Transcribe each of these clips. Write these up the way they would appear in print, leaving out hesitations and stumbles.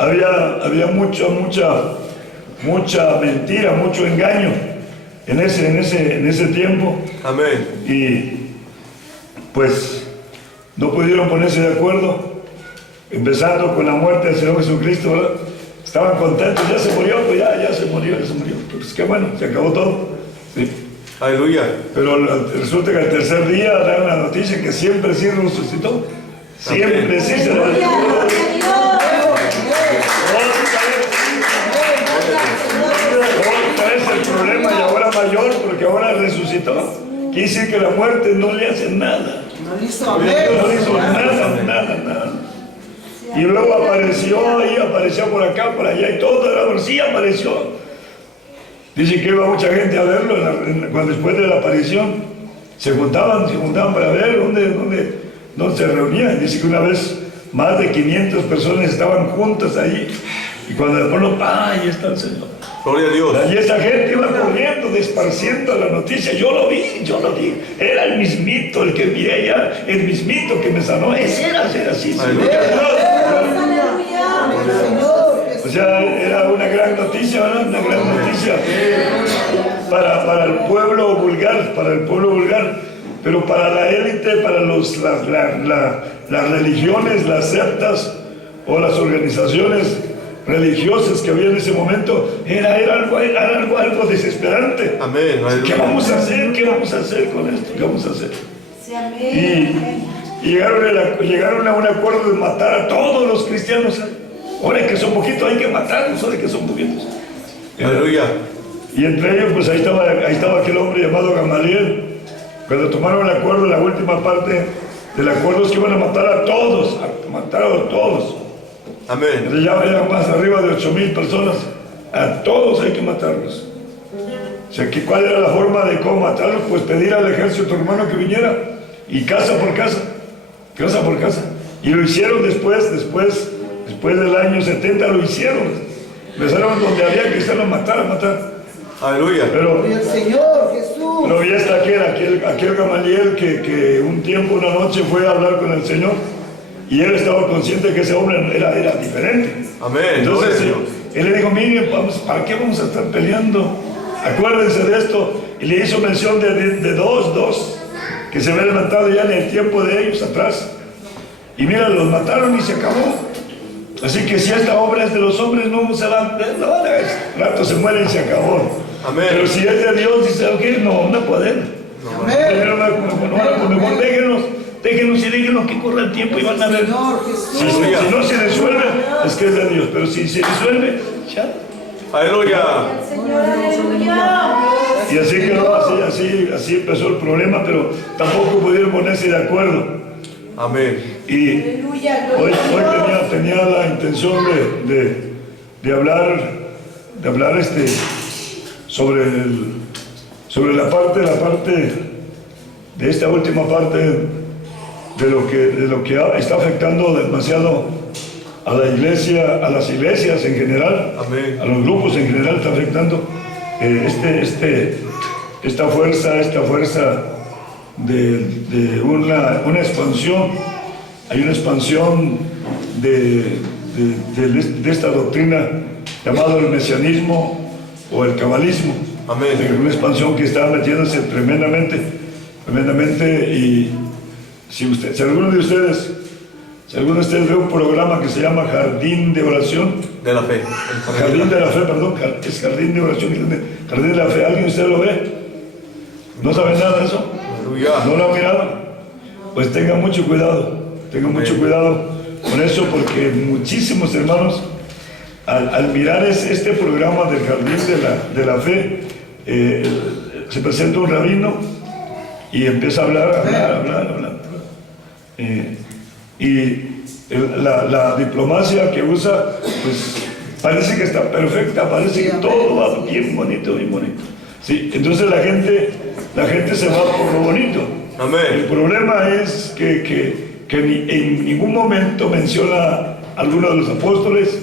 había mucha mentira, mucho engaño en ese tiempo. Amén. Y pues no pudieron ponerse de acuerdo, empezando con la muerte del Señor Jesucristo, ¿verdad? Estaban contentos, ya se murió, pues ya se murió. Pues qué bueno, se acabó todo. Sí. Aleluya. Pero resulta que al tercer día dan la noticia que siempre sí resucitó. Siempre sí se resucitó. Otra vez el problema y ahora mayor, porque ahora resucitó. Quiere decir que la muerte no le hace nada. No hizo nada. Y luego apareció por acá, por allá, y todo era sí apareció. Dice que iba mucha gente a verlo cuando después de la aparición. Se juntaban para ver dónde se reunían. Dice que una vez más de 500 personas estaban juntas ahí. Y cuando después ahí está el Señor. Gloria a Dios. Y esa gente iba corriendo, desparciendo la noticia. Yo lo vi. Era el mismito, el que vi allá, el mismito que me sanó. Ese era así. O sea, era una gran noticia, ¿verdad? Una gran noticia para el pueblo vulgar, pero para la élite, para las religiones, las sectas o las organizaciones religiosas que había en ese momento, era algo desesperante. Amén. ¿Qué vamos a hacer? ¿Qué vamos a hacer con esto? ¿Qué vamos a hacer? Y llegaron a un acuerdo de matar a todos los cristianos. Ahora que son poquitos hay que matarlos, ahora que son poquitos. Aleluya. Y entre ellos, pues ahí estaba aquel hombre llamado Gamaliel. Cuando tomaron el acuerdo, la última parte del acuerdo es que iban a matar a todos, Amén. Entonces ya eran más arriba de 8,000 personas. A todos hay que matarlos. O sea, ¿cuál era la forma de cómo matarlos? Pues pedir al ejército hermano que viniera, y casa por casa. Y lo hicieron después del año 70, lo hicieron. Empezaron donde había que estarlo matar. Aleluya. Pero el Señor Jesús. Pero ya está aquel Gamaliel que un tiempo, una noche fue a hablar con el Señor, y él estaba consciente que ese hombre era diferente. Amén. Entonces él le dijo: miren, ¿para qué vamos a estar peleando? Acuérdense de esto. Y le hizo mención de dos que se habían levantado ya en el tiempo de ellos atrás. Y mira, los mataron y se acabó. Así que si esta obra es de los hombres, no se va, rato se muere y se acabó. Amén. Pero si es de Dios, dice: ok, no pueden. Amén. Pero mejor déjenos y déjenos que corra el tiempo y van a ver. Si no se resuelve, es que es de Dios. Pero si se resuelve, ya. Aleluya. Y así quedó, así empezó el problema, pero tampoco pudieron ponerse de acuerdo. Amén. Y hoy tenía la intención de hablar sobre la parte de esta última parte de lo que está afectando demasiado a la iglesia, a las iglesias en general. Amén. A los grupos en general está afectando esta fuerza de una expansión. Hay una expansión de esta doctrina llamada el mesianismo o el cabalismo. Amén. Hay una expansión que está metiéndose tremendamente. Y si alguno de ustedes ve un programa que se llama Jardín de Oración, De la fe. Jardín de la Fe, perdón, es Jardín de Oración, Jardín de la Fe, ¿alguien de ustedes lo ve? ¿No sabe nada de eso? Aleluya. ¿No lo ha mirado? Pues tenga mucho cuidado con eso, porque muchísimos hermanos, al mirar este programa del Jardín de la Fe, se presenta un rabino y empieza a hablar. La diplomacia que usa, pues parece que está perfecta, parece que todo va bien bonito. Sí, entonces la gente se va por lo bonito. Amén. El problema es que en ningún momento menciona a alguno de los apóstoles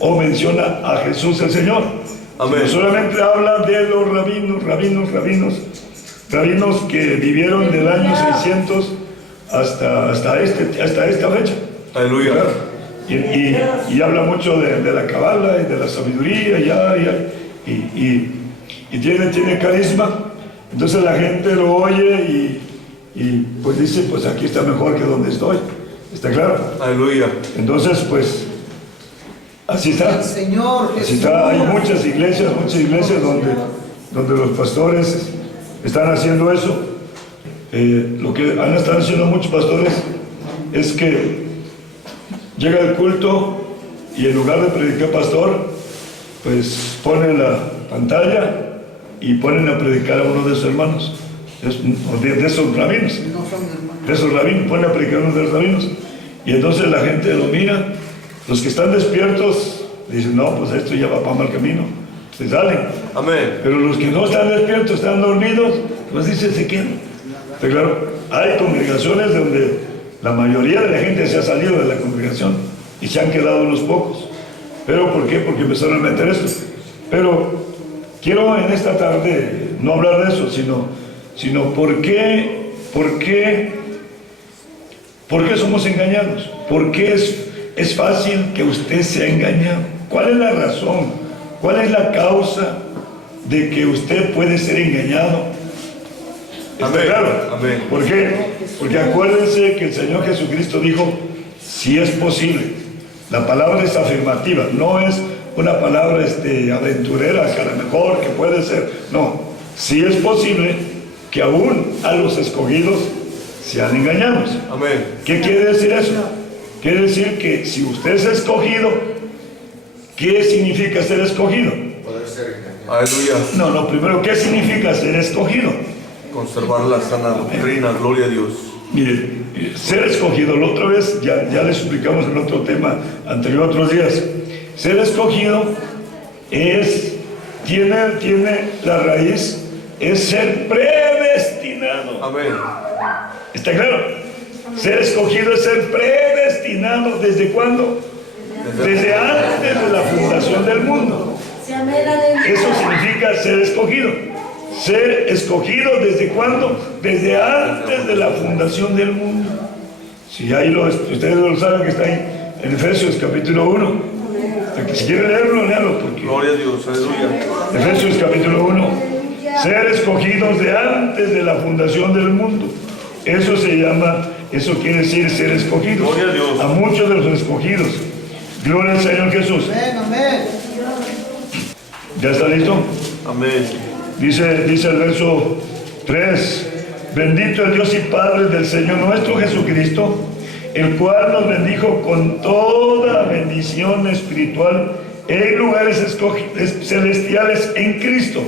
o menciona a Jesús el Señor. Amén. Solamente habla de los rabinos que vivieron del año 600 hasta esta fecha. Aleluya. y habla mucho de la cabala y de la sabiduría, y tiene carisma. Entonces la gente lo oye y pues dice, pues aquí está mejor que donde estoy. ¿Está claro? Aleluya. Entonces, pues, así está. Señor Así está. Hay muchas iglesias donde los pastores están haciendo eso. Lo que han estado haciendo muchos pastores es que llega el culto y en lugar de predicar pastor, pues ponen la pantalla y ponen a predicar a uno de sus hermanos, de esos rabinos. De esos rabinos, ponen a predicar a uno de los rabinos. Y entonces la gente lo mira. Los que están despiertos dicen, no, pues esto ya va para mal camino. Se salen. Amén. Pero los que no están despiertos, están dormidos, pues dicen, se quedan. Pero claro, hay congregaciones donde la mayoría de la gente se ha salido de la congregación y se han quedado unos pocos. ¿Pero por qué? Porque empezaron a meter esto. Pero quiero en esta tarde no hablar de eso, sino ¿por qué somos engañados? ¿Por qué es fácil que usted sea engañado? ¿Cuál es la razón? ¿Cuál es la causa de que usted puede ser engañado? ¿Está claro? Amén. ¿Por qué? Porque acuérdense que el Señor Jesucristo dijo, si es posible. La palabra es afirmativa, no es una palabra aventurera, que a lo mejor, que puede ser. No, si es posible que aún a los escogidos sean engañados. Amén. ¿Qué quiere decir eso? Quiere decir que si usted es escogido, ¿qué significa ser escogido? Poder ser engañado. Aleluya. No, primero, ¿qué significa ser escogido? Conservar la sana doctrina. Gloria a Dios. Mire, ser escogido, la otra vez, ya les explicamos en otro tema anterior, otros días. Ser escogido tiene la raíz, es ser predestinado. Amén. ¿Está claro? Ser escogido es ser predestinado. ¿Desde cuándo? Desde antes de la fundación del mundo. Eso significa ser escogido. Ser escogido ¿desde cuándo? Desde antes de la fundación del mundo. Si ahí ustedes lo saben, que está ahí en Efesios capítulo 1. Si quieren leerlo, léalo. Porque Gloria a Dios. Aleluya. Efesios capítulo 1. Ser escogidos de antes de la fundación del mundo. Eso quiere decir ser escogidos. Gloria a Dios. A muchos de los escogidos. Gloria al Señor Jesús. Amén. ¿Ya está listo? Amén. Dice el verso 3. Bendito el Dios y Padre del Señor nuestro Jesucristo, el cual nos bendijo con toda bendición espiritual en lugares celestiales en Cristo.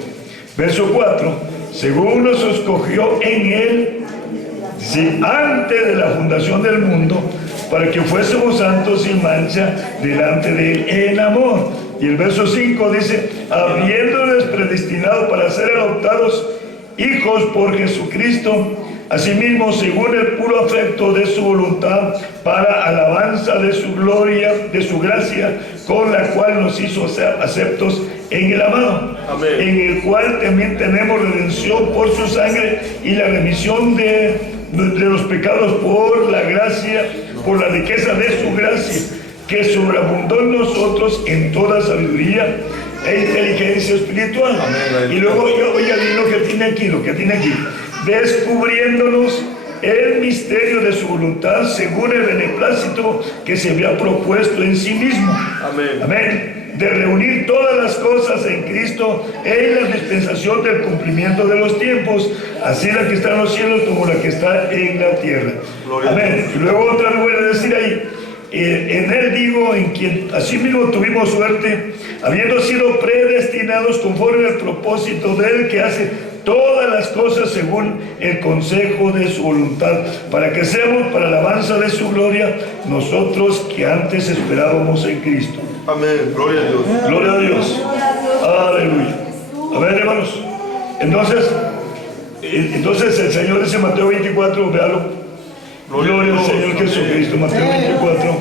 Verso 4. Según nos escogió en Él, antes de la fundación del mundo, para que fuésemos santos sin mancha delante de Él en amor. Y el verso 5 dice, habiéndoles predestinado para ser adoptados hijos por Jesucristo, asimismo según el puro afecto de su voluntad, para alabanza de su gloria, de su gracia, con la cual nos hizo ser aceptos en el amado. Amén. En el cual también tenemos redención por su sangre y la remisión de los pecados por la gracia, por la riqueza de su gracia, que sobreabundó en nosotros en toda sabiduría e inteligencia espiritual. Amén. Y luego, oiga lo que tiene aquí, descubriéndonos el misterio de su voluntad según el beneplácito que se había propuesto en sí mismo. Amén. Amén. De reunir todas las cosas en Cristo en la dispensación del cumplimiento de los tiempos, así la que está en los cielos como la que está en la tierra. Gloria Amén. Y luego otra vez voy a decir ahí, en Él digo, en quien asimismo tuvimos suerte, habiendo sido predestinados conforme al propósito de Él que hace todas las cosas según el consejo de su voluntad, para que seamos para la alabanza de su gloria, nosotros que antes esperábamos en Cristo. Amén. Gloria a Dios. Gloria a Dios. Aleluya. A ver, hermanos. Entonces el Señor dice Mateo 24, véalo. Gloria al Señor Jesucristo. Mateo 24.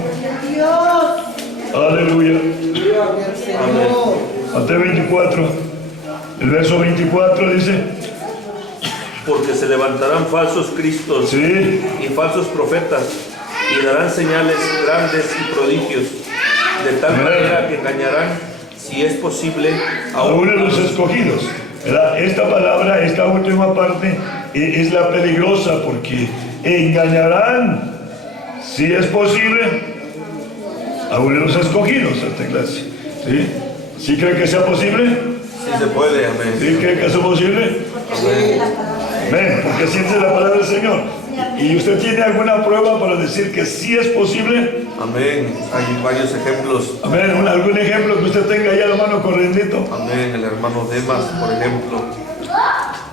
Aleluya. Mateo 24. El verso 24 dice. Porque se levantarán falsos cristos Sí. y falsos profetas, y darán señales grandes y prodigios, de tal manera que engañarán, si es posible, aún a los escogidos. ¿Verdad? Esta palabra, esta última parte, es la peligrosa porque engañarán, si es posible, aún a los escogidos. Esta clase. ¿Sí? ¿Sí cree que sea posible? Sí se puede, amén. ¿Sí cree que sea posible? Amén. Amén, porque así es la palabra del Señor. ¿Y usted tiene alguna prueba para decir que sí es posible? Amén. Hay varios ejemplos. Amén. ¿Algún ejemplo que usted tenga ahí, hermano corriendito? Amén. El hermano Demas, por ejemplo.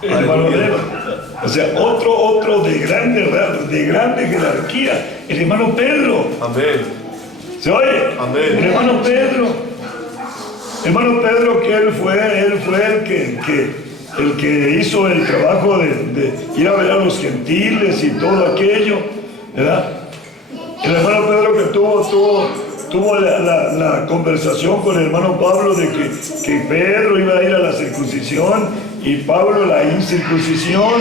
El hermano Demas. O sea, otro de grande jerarquía. El hermano Pedro. Amén. ¿Se oye? Amén. El hermano Pedro. Hermano Pedro, que él fue el que hizo el trabajo de ir a ver a los gentiles y todo aquello, ¿verdad? El hermano Pedro que tuvo la conversación con el hermano Pablo de que Pedro iba a ir a la circuncisión y Pablo a la incircuncisión.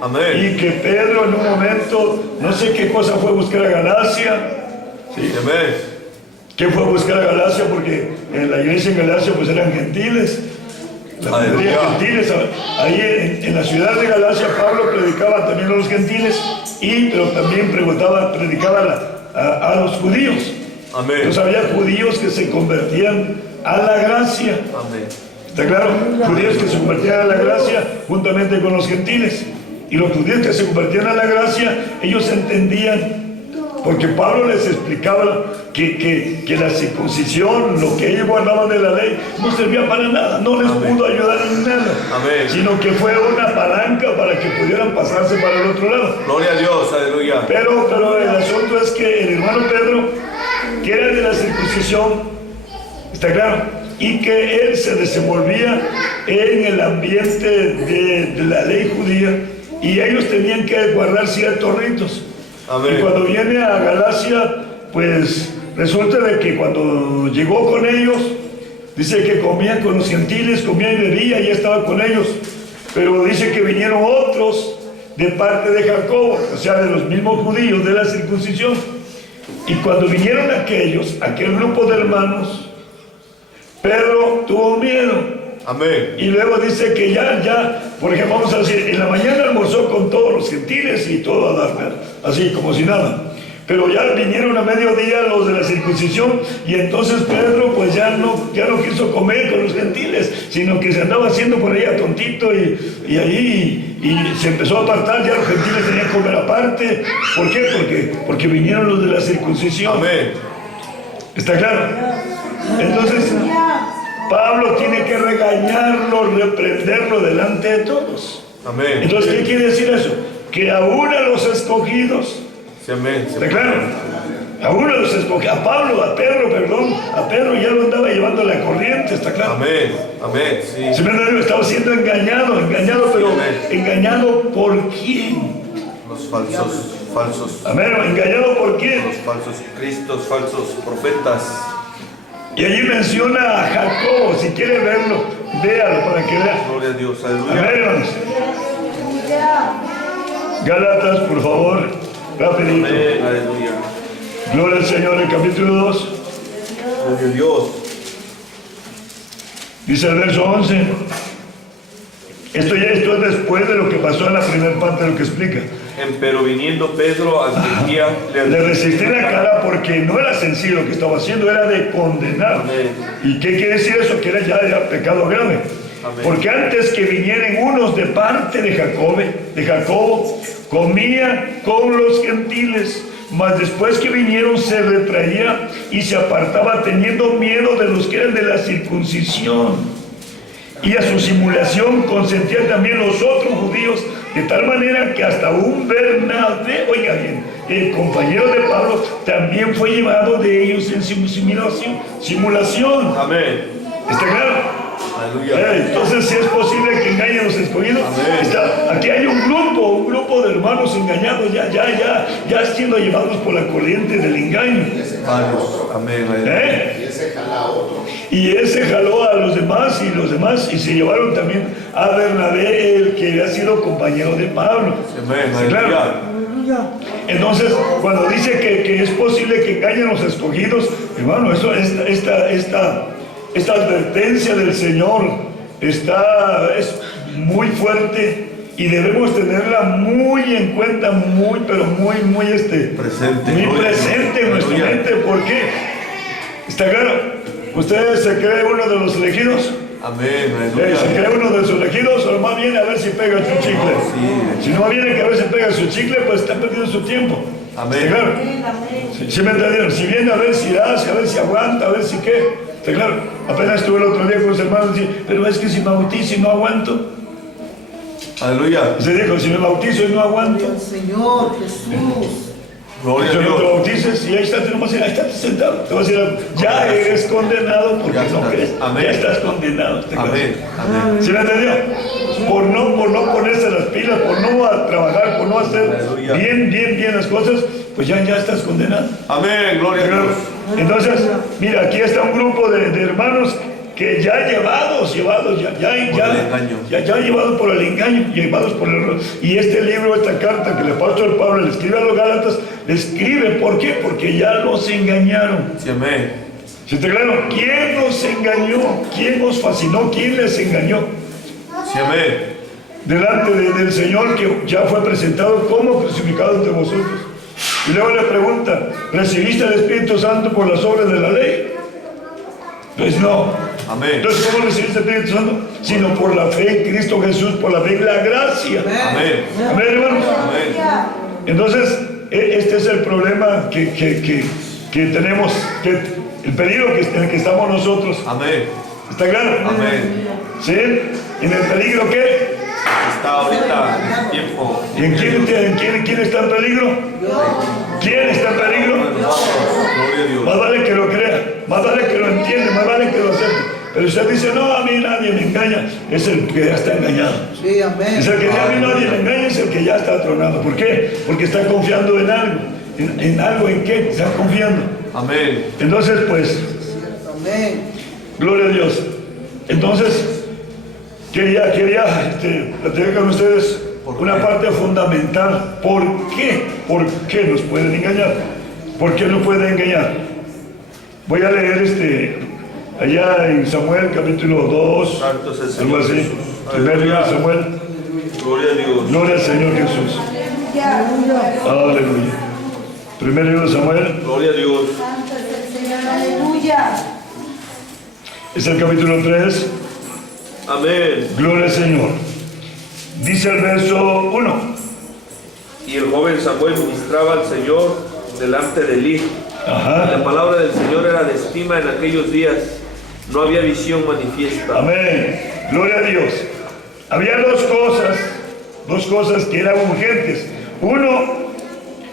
Amén. Y que Pedro en un momento, no sé qué cosa fue a buscar a Galacia. ¿Sí? Amén. ¿Qué fue a buscar a Galacia? Porque en la iglesia en Galacia pues eran gentiles. La mayoría gentiles. Ahí en la ciudad de Galacia Pablo predicaba también a los gentiles, pero también predicaba a los judíos. Amén. Entonces había judíos que se convertían a la gracia. Amén. ¿Está claro? Judíos que se convertían a la gracia juntamente con los gentiles. Y los judíos que se convertían a la gracia, ellos entendían, porque Pablo les explicaba que la circuncisión, lo que ellos guardaban de la ley, no servía para nada, no les pudo ayudar en nada. Amén. Sino que fue una palanca para que pudieran pasarse para el otro lado. Gloria a Dios, aleluya. Pero el asunto es que el hermano Pedro, que era de la circuncisión, ¿está claro? Y que él se desenvolvía en el ambiente de la ley judía y ellos tenían que guardar ciertos ritos. Amén. Y cuando viene a Galacia, pues resulta de que cuando llegó con ellos, dice que comía con los gentiles, comía y bebía y estaba con ellos. Pero dice que vinieron otros de parte de Jacobo, o sea, de los mismos judíos de la circuncisión. Y cuando vinieron aquel grupo de hermanos, Pedro tuvo miedo. Amén. Y luego dice que ya, por ejemplo, vamos a decir, en la mañana almorzó con todos los gentiles y todo a dar, así como si nada. Pero ya vinieron a mediodía los de la circuncisión y entonces Pedro pues ya no quiso comer con los gentiles, sino que se andaba haciendo por ahí a tontito y ahí y se empezó a apartar, ya los gentiles tenían que comer aparte. ¿Por qué? Porque vinieron los de la circuncisión. Amén. ¿Está claro? Entonces Pablo tiene que regañarlo, reprenderlo delante de todos. Amén. Entonces, ¿qué quiere decir eso? Que aún a los escogidos, Sí, amén. ¿está claro? Aún a los escogidos, a Pedro ya lo andaba llevando la corriente, ¿está claro? Amén. Amén. Sí. Si me entienden, estaba siendo engañado, pero ¿engañado por quién? Los falsos. Amén, ¿engañado por quién? Los falsos cristos, falsos profetas. Y allí menciona a Jacobo, si quiere verlo, véalo para que vea. Gloria a Dios, aleluya. Amén, hermanos. Gálatas, por favor, rapidito. Amén, aleluya. Gloria al Señor, el capítulo 2. Gloria a Dios. Dice el verso 11. Esto es después de lo que pasó en la primera parte de lo que explica. Pero viniendo Pedro a Antioquía, Le resistí la cara porque no era sencillo lo que estaba haciendo, era de condenar. Amén. ¿Y qué quiere decir eso? Que era pecado grave. Amén. Porque antes que vinieran unos de parte de Jacobo, comía con los gentiles, mas después que vinieron se retraía y se apartaba teniendo miedo de los que eran de la circuncisión. Y a su simulación consentían también los otros judíos, de tal manera que hasta un Bernabé, oiga bien, el compañero de Pablo, también fue llevado de ellos en simulación. Amén. ¿Está claro? Aleluya. Entonces, si es posible que engañen a los escogidos, aquí hay un grupo de hermanos engañados, ya siendo llevados por la corriente del engaño. Varios. Amén. Aleluya. Y ese jaló a los demás y se llevaron también a Bernabé, el que había sido compañero de Pablo. Amén. ¿Sí, claro? Aleluya. Entonces, cuando dice que es posible que engañen a los escogidos, hermano, eso, esta advertencia del Señor es muy fuerte y debemos tenerla muy en cuenta, pero muy presente, muy presente en nuestra mente. ¿Por qué? ¿Está claro? ¿Usted se cree uno de los elegidos? Amén. ¿Se cree uno de sus elegidos o nomás viene a ver si pega su chicle? Si no viene que a ver si pega su chicle, pues está perdiendo su tiempo. Amén. ¿Está claro? ¿Sí me entendieron? Si viene a ver si hace, a ver si aguanta, a ver si qué. ¿Está claro? Apenas estuve el otro día con los hermanos y dije, pero es que si me bautizo y no aguanto. Aleluya. Se dijo, si me bautizo y no aguanto. Señor Jesús. Gloria a No te Dios. bautices y ahí está, te vas a decir, ahí estás sentado. Te vas a decir, ya eres condenado porque no crees. Amén. Ya estás condenado. Amén. Amén. ¿Sí me entendió? Por no ponerse las pilas, por no trabajar, por no hacer Aleluya. bien las cosas, pues ya estás condenado. Amén. Gloria a Dios. Entonces, mira, aquí está un grupo de hermanos que ya llevados por el engaño, llevados por el error. Y este libro, esta carta que el apóstol Pablo le escribe a los Gálatas, le escribe, ¿por qué? Porque ya los engañaron. Sí, amén. ¿Sí está claro? ¿Quién nos engañó? ¿Quién nos fascinó? ¿Quién les engañó? Sí, amén. Delante del Señor que ya fue presentado como crucificado entre vosotros. Y luego le pregunta, ¿recibiste el Espíritu Santo por las obras de la ley? Pues no. Amén. Entonces, ¿cómo recibiste el Espíritu Santo? Sino por la fe en Cristo Jesús, por la fe en la gracia. Amén. Amén, hermanos. Amén. Entonces, este es el problema que tenemos, el peligro en el que estamos nosotros. Amén. ¿Está claro? Amén. ¿Sí? ¿En el peligro qué? Está ahorita en el tiempo. ¿Y en quién está en peligro? ¿Quién está en peligro? Gloria a Dios. Más vale que lo crea, más vale que lo entiende, más vale que lo acepte. Pero usted dice, no, a mí nadie me engaña, es el que ya está engañado. Sí, amén. Es el que ya a mí nadie me engaña, es el que ya está atronado. ¿Por qué? Porque está confiando en algo. ¿En algo en qué? Está confiando. Amén. Entonces, pues, Amén. gloria a Dios. Entonces, quería platicar con ustedes una parte fundamental. ¿Por qué? ¿Por qué nos pueden engañar? ¿Por qué nos pueden engañar? Voy a leer allá en Samuel capítulo 2, Santo es el algo Señor así. Jesús. Primer libro de Aleluya. Samuel. Gloria a Dios. Gloria al Señor Jesús. Aleluya. Primer libro de Samuel. Gloria a Dios. Santo es el Señor, aleluya. Es el capítulo 3. Amén. Gloria al Señor. Dice el verso 1. Y el joven Samuel ministraba al Señor delante de Elí. Ajá. La palabra del Señor era de estima en aquellos días. No había visión manifiesta. Amén. Gloria a Dios. Había dos cosas que eran urgentes. Uno,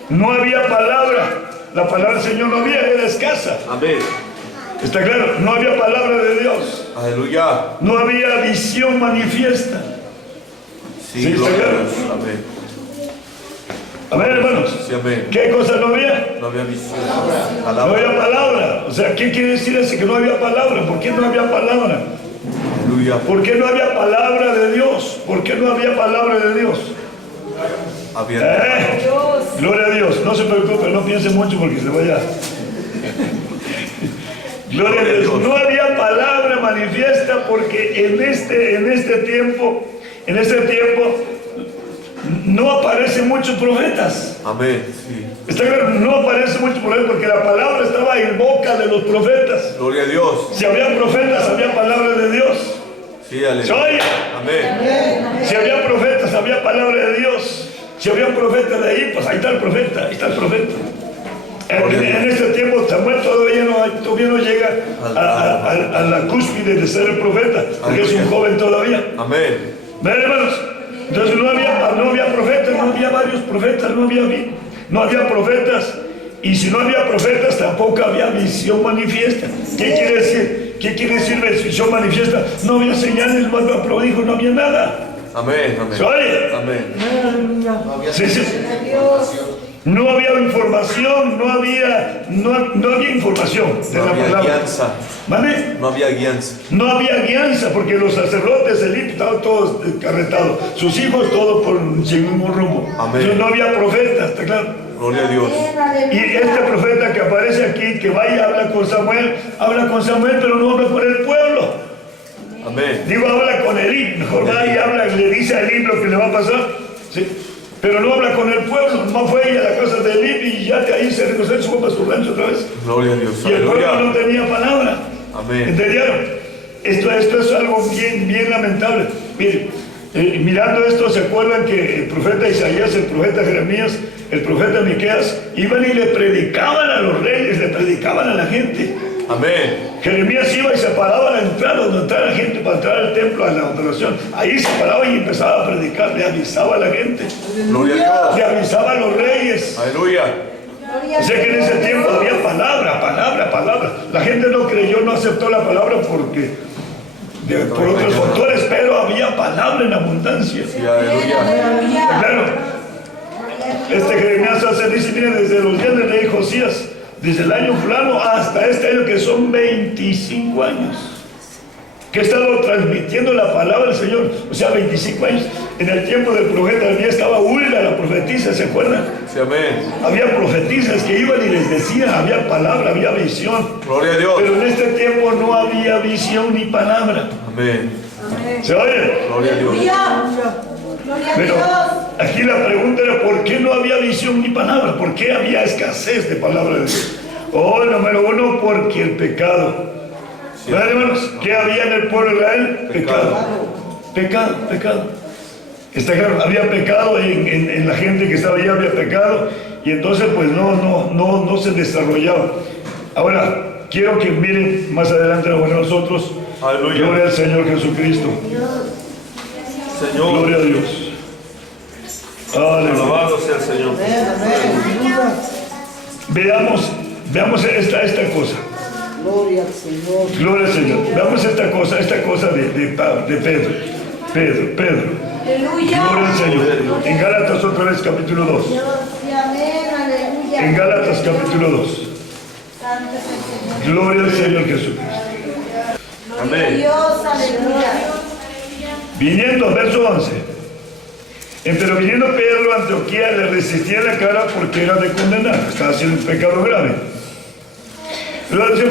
no había palabra. La palabra del Señor no había, era escasa. Amén. ¿Está claro? No había palabra de Dios. Aleluya. No había visión manifiesta. Sí, Sí, gloria está a claro. Dios. Amén. Amén, hermanos. Sí, amén. ¿Qué cosa no había? No había visión. No Palabra. había palabra. O sea, ¿qué quiere decir eso? Que no había palabra. ¿Por qué no había palabra? Aleluya. ¿Por qué no había palabra de Dios? ¿Por qué no había palabra de Dios? Había. Gloria a Dios. No se preocupe, no piense mucho porque se vaya. Gloria a Dios. No había palabra manifiesta porque en este tiempo no aparecen muchos profetas. Amén. Sí. Está claro, no aparece mucho profeta porque la palabra estaba en boca de los profetas. Gloria a Dios. Si había profetas, había palabra de Dios. Sí, ¿Se aleluya. oye? Amén. Si había profetas, había palabra de Dios. Si había un profeta de ahí, pues ahí está el profeta, ahí está el profeta. En este tiempo Samuel todavía no llega a la cúspide de ser el profeta, porque es un joven todavía. Amén. ¿Ven, hermanos? Entonces no había profetas, no había varios profetas, no había profetas. Y si no había profetas, tampoco había visión manifiesta. ¿Qué quiere decir? ¿Qué quiere decir visión manifiesta? No había señales, no había prodigios, no había nada. Amén. Amén. ¿Se oye? Amén. Sí, sí. No había información, no había información de No la había palabra. guianza. ¿Vale? No había guianza. No había guianza porque los sacerdotes elite estaban todos carretados, sus hijos todos por sin ningún rumbo. Amén. Entonces no había profetas, ¿está claro? Gloria a Dios. Y este profeta que aparece aquí, que vaya, habla con Samuel, pero no habla con el pueblo. Amén. Digo, habla con Elí, mejor va y habla, le dice a Elí lo que le va a pasar, ¿sí? Pero no habla con el pueblo, no fue ella a la casa de Elí y ya de ahí se reconoce, se fue para su rancho otra vez. Gloria a Dios. Y el pueblo Aleluya. no tenía palabra. Amén. ¿Entendieron? Esto es algo bien lamentable. Miren, mirando esto, ¿se acuerdan que el profeta Isaías, el profeta Jeremías, el profeta Miqueas iban y le predicaban a los reyes, le predicaban a la gente? Amén. Jeremías iba y se paraba a la entrada, donde entraba la gente para entrar al templo, a la adoración. Ahí se paraba y empezaba a predicar, le avisaba a la gente, Gloria a Dios. le avisaba a los reyes. Aleluya. O sea que en ese tiempo había palabra. La gente no creyó, no aceptó la palabra porque por otros factores, pero había palabra en abundancia. Sí, aleluya. Claro, este Jeremías dice, miren, desde los días del rey Josías, desde el año fulano hasta este año, que son 25 años, que he estado transmitiendo la palabra del Señor. O sea, 25 años. En el tiempo del profeta Elías estaba Hulda, la profetisa, ¿se acuerdan? Sí, amén. Había profetisas que iban y les decían, había palabra, había visión. Gloria a Dios. Pero en este tiempo no había visión ni palabra. Amén. ¿Se oye? Gloria a Dios. Gloria a Pero Dios. aquí la pregunta era, ¿por qué no había visión ni palabra? ¿Por qué había escasez de palabra de Dios? Oh, número uno, porque el pecado. ¿Verdad, hermanos? ¿Qué había en el pueblo de Israel? Pecado. Está claro, había pecado en la gente que estaba allá, había pecado, y entonces pues no se desarrollaba. Ahora, quiero que miren más adelante a nosotros. Aleluya. Gloria al Señor Jesucristo. Señor. Gloria a Dios. Aleluya. Alabado sea el Señor. Veamos esta cosa. Gloria al Señor. Gloria al Señor. Veamos esta cosa de Pedro. Aleluya. Gloria al Señor. En Gálatas otra vez, capítulo 2. Dios, y amén, aleluya. En Gálatas, capítulo 2. Santo es el Señor. Gloria al Señor Jesucristo. Gloria a Amén. Dios, aleluya. Viniendo, verso 11. Pero viniendo Pedro a Antioquía, le resistía la cara porque era de condenar. Estaba haciendo un pecado grave. Luego dice,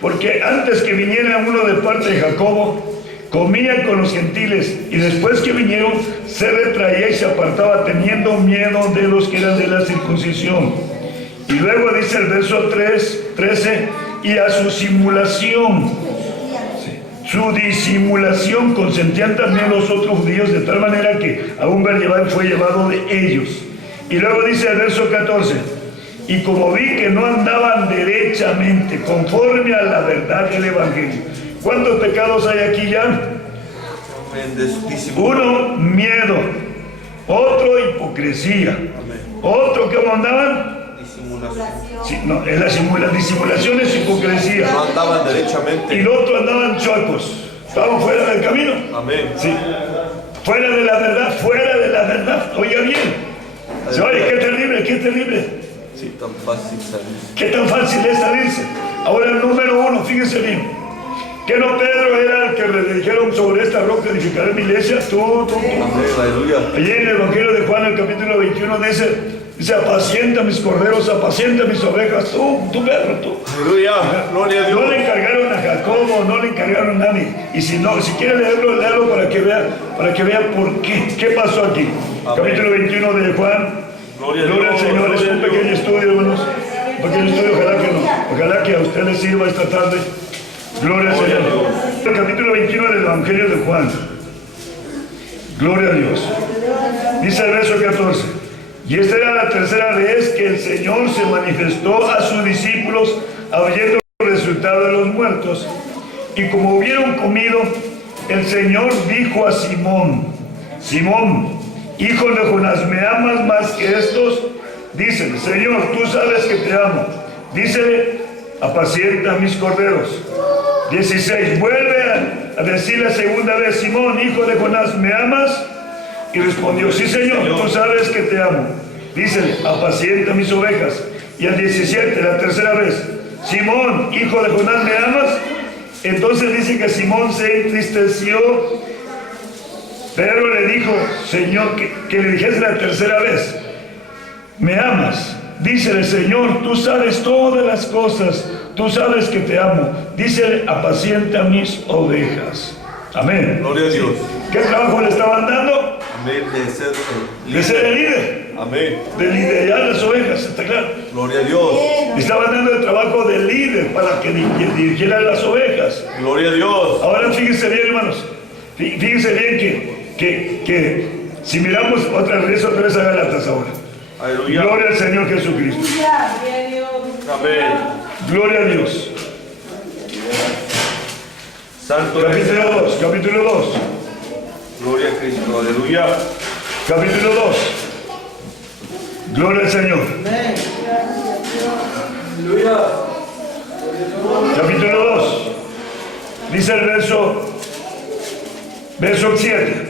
porque antes que viniera uno de parte de Jacobo, comía con los gentiles, y después que vinieron, se retraía y se apartaba, teniendo miedo de los que eran de la circuncisión. Y luego dice el verso 13, y a su simulación, su disimulación, consentían también los otros judíos, de tal manera que aún Barnabé fue llevado de ellos. Y luego dice el verso 14, y como vi que no andaban derechamente, conforme a la verdad del Evangelio. ¿Cuántos pecados hay aquí ya? Amén. Uno, miedo. Otro, hipocresía. Otro, ¿cómo andaban? Disimulación. Sí, no, la disimulación es hipocresía. No andaban Y derechamente. el otro andaban chuecos. Estaban fuera del camino. Amén. Sí. Fuera de la verdad. Oiga bien. ¿Se oye? Qué terrible. Sí, tan fácil salir. Qué tan fácil es salirse. Ahora el número uno, fíjense bien. Que no Pedro era el que le dijeron sobre esta roca edificaré mi iglesia. Tú. Amén. Aleluya. Allí en el Evangelio de Juan, el capítulo 21, dice, apacienta mis corderos, apacienta mis ovejas. Tú Pedro, tú. Aleluya. Gloria a Dios. No le encargaron a Jacobo, no le encargaron a nadie. Y si quiere leerlo, léalo para que vea por qué. ¿Qué pasó aquí? Amén. Capítulo 21 de Juan. Gloria a Gloria al Dios, Señor. Es gloria un a Dios. pequeño estudio, hermanos. Un pequeño estudio, ojalá que a usted le sirva esta tarde. Gloria al Gloria a Señor. Dios. El capítulo 21 del Evangelio de Juan. Gloria a Dios. Dice el verso 14. Y esta era la tercera vez que el Señor se manifestó a sus discípulos, habiendo resucitado de los muertos. Y como hubieron comido, el Señor dijo a Simón, hijo de Jonás, ¿me amas más que estos? Dícele, Señor, tú sabes que te amo. Dícele, apacienta mis corderos. 16, vuelve a decir la segunda vez, Simón, hijo de Jonás, ¿me amas? Y respondió, sí, Señor, tú sabes que te amo. Dícele, apacienta mis ovejas. Y al 17, la tercera vez, Simón, hijo de Jonás, ¿me amas? Entonces dice que Simón se entristeció. Pedro le dijo, Señor, que le dijese la tercera vez, ¿me amas? Dícele, Señor, tú sabes todas las cosas, tú sabes que te amo. Dícele, apacienta mis ovejas. Amén. Gloria a Dios. ¿Qué trabajo le estaban dando? Amén. De ser el líder. Amén. De liderar las ovejas, ¿está claro? Gloria a Dios. Le estaban dando el trabajo de líder para que dirigiera las ovejas. Gloria a Dios. Ahora fíjense bien, hermanos. Fíjense bien que si miramos otra vez a Gálatas ahora. Aleluya. Gloria al Señor Jesucristo. Amén. Gloria a Dios. Santo eres. Capítulo 2. Gloria a Cristo. Aleluya. Capítulo 2. Gloria al Señor. Amén. Capítulo 2. Dice el verso 7.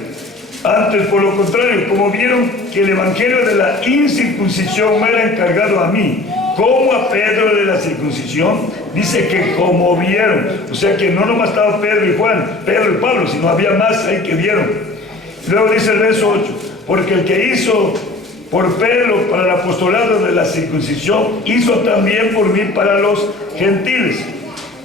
Antes, por lo contrario, como vieron que el evangelio de la incircuncisión me era encargado a mí, como a Pedro de la circuncisión, dice que como vieron, o sea que no nomás estaba Pedro y Juan, Pedro y Pablo, sino había más ahí que vieron. Luego dice el verso 8, porque el que hizo por Pedro para el apostolado de la circuncisión, hizo también por mí para los gentiles.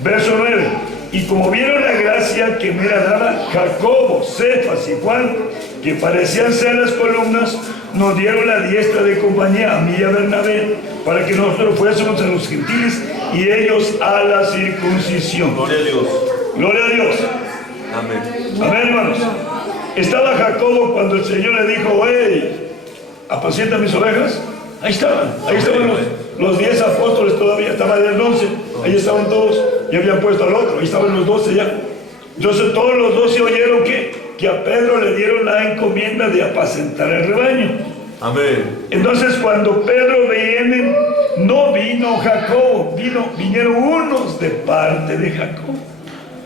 Verso 9, y como vieron la gracia que me era dada, Jacobo, Cefas y Juan, que parecían ser las columnas, nos dieron la diestra de compañía a mí y a Bernabé, para que nosotros fuésemos a los gentiles y ellos a la circuncisión. Gloria a Dios. Gloria a Dios. Amén. Amén, hermanos. Estaba Jacobo cuando el Señor le dijo, hey, apacienta mis ovejas. Ahí estaban los 10 apóstoles todavía, estaban el 11, ahí estaban todos, y habían puesto al otro, ahí estaban los 12 ya. Entonces todos los 12 oyeron que a Pedro le dieron la encomienda de apacentar el rebaño. Amén. Entonces cuando Pedro viene, no vino Jacobo, vinieron unos de parte de Jacobo.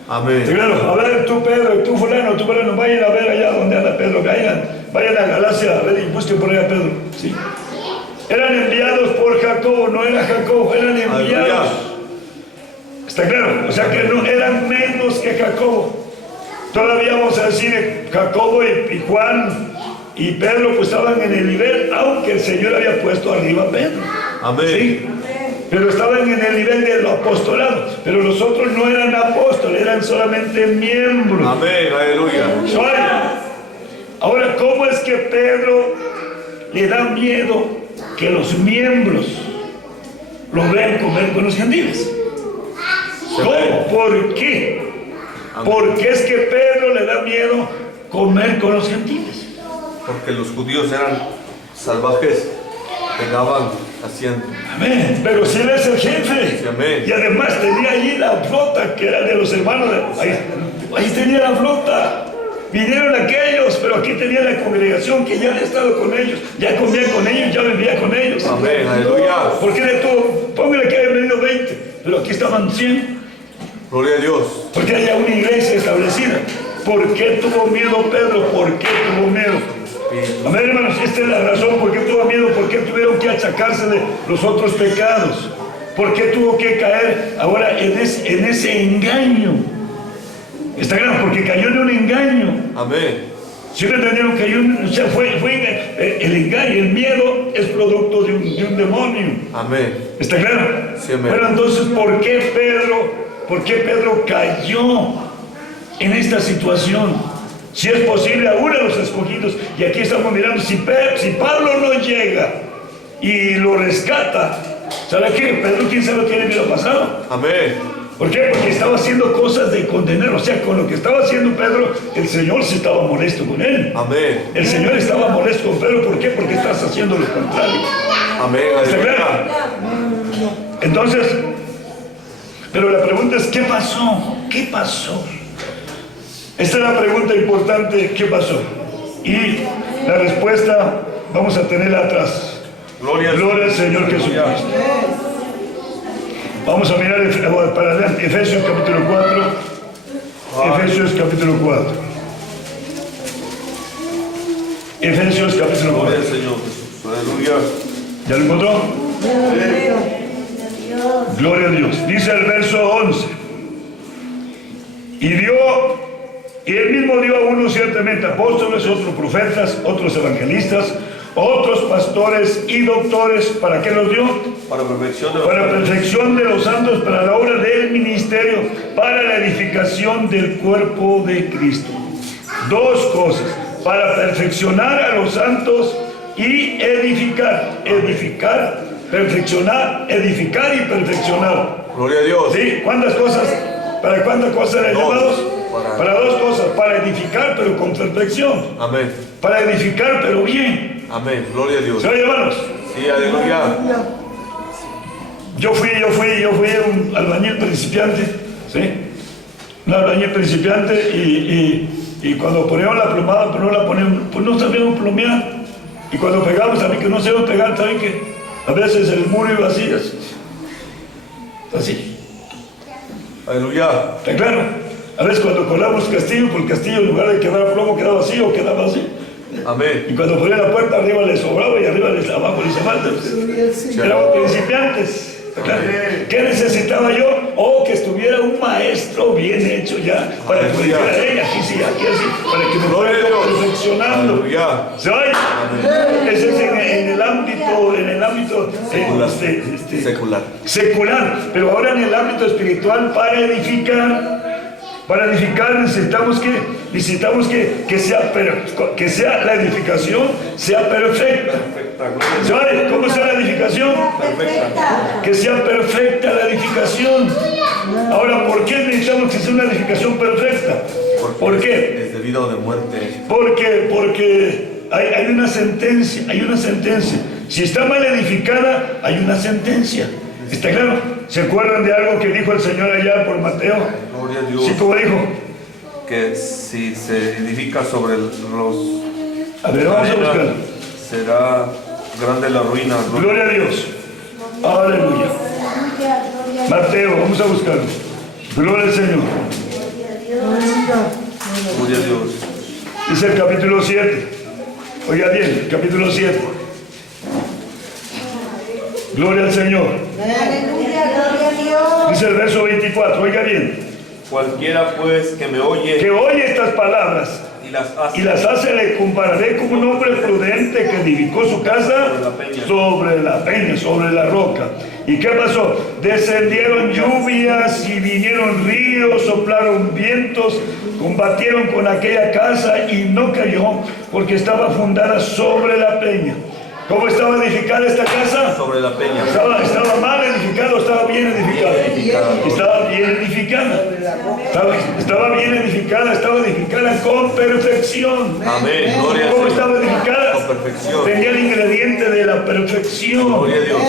Amén. Claro, a ver, tú Pedro, y tú fulano, vayan a ver allá donde anda Pedro, vayan a Galacia, a ver y busquen por allá a Pedro. ¿Sí? Eran enviados por Jacobo, no era Jacobo, eran enviados. Aleluya. ¿Está claro? O sea que no eran menos que Jacobo. Todavía vamos a decir, Jacobo y Juan y Pedro pues estaban en el nivel, aunque el Señor había puesto arriba a Pedro. Amén. ¿Sí? Pero estaban en el nivel de los apostolados. Pero los otros no eran apóstoles, eran solamente miembros. Amén. Aleluya. Ahora, ¿cómo es que Pedro le da miedo que los miembros lo vean comer con los gentiles? ¿Cómo? ¿Por qué? ¿Por qué es que Pedro le da miedo comer con los gentiles? Porque los judíos eran salvajes, pegaban, hacían. Amén. Pero si él es el jefe. Sí, amén. Y además tenía allí la flota que era de los hermanos. Ahí tenía la flota. Vinieron aquellos, pero aquí tenía la congregación que ya había estado con ellos. Ya comía con ellos, ya vivía con ellos. Amén. Aleluya. ¿Por qué le tuvo? Póngale que hayan venido 20, pero aquí estaban 100. Gloria a Dios. Porque haya una iglesia establecida. ¿Por qué tuvo miedo Pedro? ¿Por qué tuvo miedo? Amén, hermanos, esta es la razón. ¿Por qué tuvo miedo? ¿Por qué tuvieron que achacarse de los otros pecados? ¿Por qué tuvo que caer ahora en ese engaño? ¿Está claro? Porque cayó en un engaño. Amén. ¿Sí me entendieron? Fue el engaño, el miedo es producto de un demonio. Amén. ¿Está claro? Sí, amén. Bueno, entonces, ¿por qué Pedro cayó en esta situación? Si es posible, aún a los escogidos, y aquí estamos mirando, si Pablo no llega y lo rescata, ¿sabe qué? Pedro, ¿quién sabe qué le hubiera pasado? Amén. ¿Por qué? Porque estaba haciendo cosas de condenar, o sea, con lo que estaba haciendo Pedro, el Señor sí estaba molesto con él. Amén. El Señor estaba molesto con Pedro, ¿por qué? Porque estás haciendo lo contrario. Amén. ¿Está Aleluya. claro? Entonces, pero la pregunta es, ¿qué pasó? ¿Qué pasó? Esta es la pregunta importante, ¿qué pasó? Y la respuesta vamos a tenerla atrás. Gloria al Señor Jesucristo. Vamos a mirar para adelante, Efesios capítulo 4. Efesios capítulo 4. Efesios capítulo Gloria 4. al Señor Jesús. Aleluya. ¿Ya lo encontró? Gloria a Dios. Dice el verso 11. Y él mismo dio a unos ciertamente apóstoles, otros profetas, otros evangelistas, otros pastores y doctores. ¿Para qué los dio? Para Perfección de los santos, para la obra del ministerio, para la edificación del cuerpo de Cristo. Dos cosas: para perfeccionar a los santos y edificar. Edificar, perfeccionar, edificar y perfeccionar. Gloria a Dios. ¿Sí? ¿Cuántas cosas? ¿Para cuántas cosas eran llamados? Para dos cosas: para edificar, pero con perfección. Amén. Para edificar, pero bien. Amén. Gloria a Dios. ¿Se oye, hermanos? Sí, aleluya. Yo fui un albañil principiante, ¿sí? Un albañil principiante y cuando poníamos la plomada, pero no la poníamos, pues no sabíamos plomear. Y cuando pegamos, también que no sabíamos pegar, también que a veces el muro iba así, así. Aleluya. ¿Está claro? A veces cuando colamos castillo, por el castillo en lugar de quedar plomo quedaba así o quedaba así. Amén. Y cuando ponía la puerta arriba le sobraba y abajo le hizo falta. Éramos principiantes. Claro. ¿Qué necesitaba yo? Que estuviera un maestro bien hecho ya para que me dijera, aquí sí, aquí así, para que me fuera perfeccionando. ¿Se oye? Ese es en el ámbito secular. Pero ahora en el ámbito espiritual, para edificar necesitamos que sea la edificación sea perfecta. ¿Sabe cómo sea la edificación? Perfecta. Que sea perfecta la edificación. Ahora, ¿por qué necesitamos que sea una edificación perfecta? ¿Por qué? Es debido de muerte. Porque hay una sentencia. Si está mal edificada, hay una sentencia. ¿Está claro? ¿Se acuerdan de algo que dijo el Señor allá por Mateo? Gloria a Dios. Sí, como dijo. Que si se edifica sobre los... A ver, vamos a buscarlo. Será grande la ruina. Gloria a Dios. Aleluya. Mateo, vamos a buscarlo. Gloria al Señor. Gloria a Dios. Dice el capítulo 7. Oiga bien, capítulo 7. Gloria al Señor. Aleluya, gloria a Dios. Dice el verso 24. Oiga bien. Cualquiera pues que me oye Que oye estas palabras y las hace, le compararé como un hombre prudente que edificó su casa sobre la peña, sobre la roca. ¿Y qué pasó? Descendieron lluvias y vinieron ríos, soplaron vientos, combatieron con aquella casa y no cayó porque estaba fundada sobre la peña. ¿Cómo estaba edificada esta casa? sobre la peña. ¿Estaba mal edificada o estaba bien edificada? Estaba bien edificada. Estaba bien edificada, estaba edificada con perfección. Amén. Gloria a ¿Cómo Dios. estaba edificada? Con perfección. Tenía el ingrediente de la perfección. Gloria a Dios.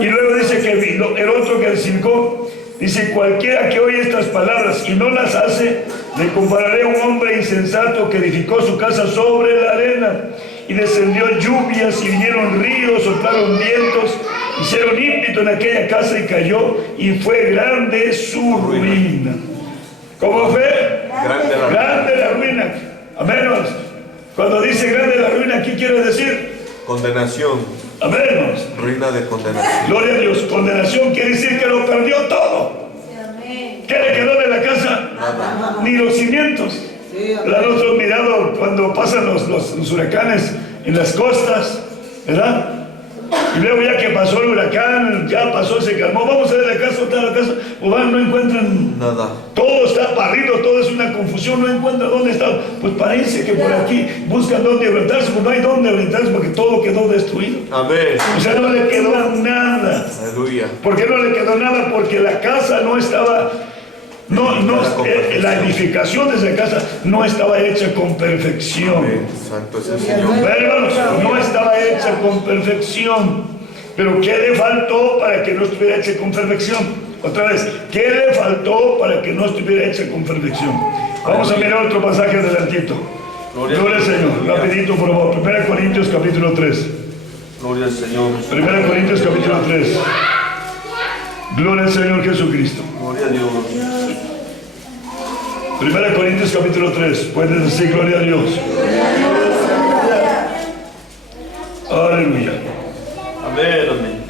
Y luego dice que el otro que edificó, dice: cualquiera que oye estas palabras y no las hace, le compararé a un hombre insensato que edificó su casa sobre la arena. Y descendió lluvias y vinieron ríos, soplaron vientos, hicieron ímpetu en aquella casa y cayó, y fue grande su ruina. ¿Cómo fue? Grande la ruina. Amén, hermanos. Cuando dice grande la ruina, ¿qué quiere decir? Condenación. Amén, hermanos. Ruina de condenación. Gloria a Dios. Condenación quiere decir que lo perdió todo. ¿Qué le quedó de la casa? Nada. Ni los cimientos. La han otro mirado cuando pasan los huracanes en las costas, ¿verdad? Y luego ya que pasó el huracán, ya pasó, se calmó, vamos a ver la casa, otra la casa, o van, no encuentran Nada. todo, está barrido, todo es una confusión, no encuentran dónde está. Pues parece que por aquí buscan dónde orientarse, pues no hay dónde orientarse porque todo quedó destruido. Amén. O sea, no le quedó nada. Aleluya. ¿Por qué no le quedó nada? Porque la casa no estaba... la edificación de esa casa no estaba hecha con perfección. Amén. Santo es el Señor. Hermanos, no estaba hecha con perfección. Pero ¿qué le faltó para que no estuviera hecha con perfección? Otra vez, ¿qué le faltó para que no estuviera hecha con perfección? Vamos a mirar otro pasaje adelantito. Gloria al Señor. Rapidito, por favor. 1 Corintios capítulo 3. Gloria al Señor. 1 Corintios capítulo 3. Gloria al Señor Jesucristo. Gloria a Dios. 1 Corintios capítulo 3. Puedes decir gloria a Dios. Aleluya. Aleluya. Amén, amén.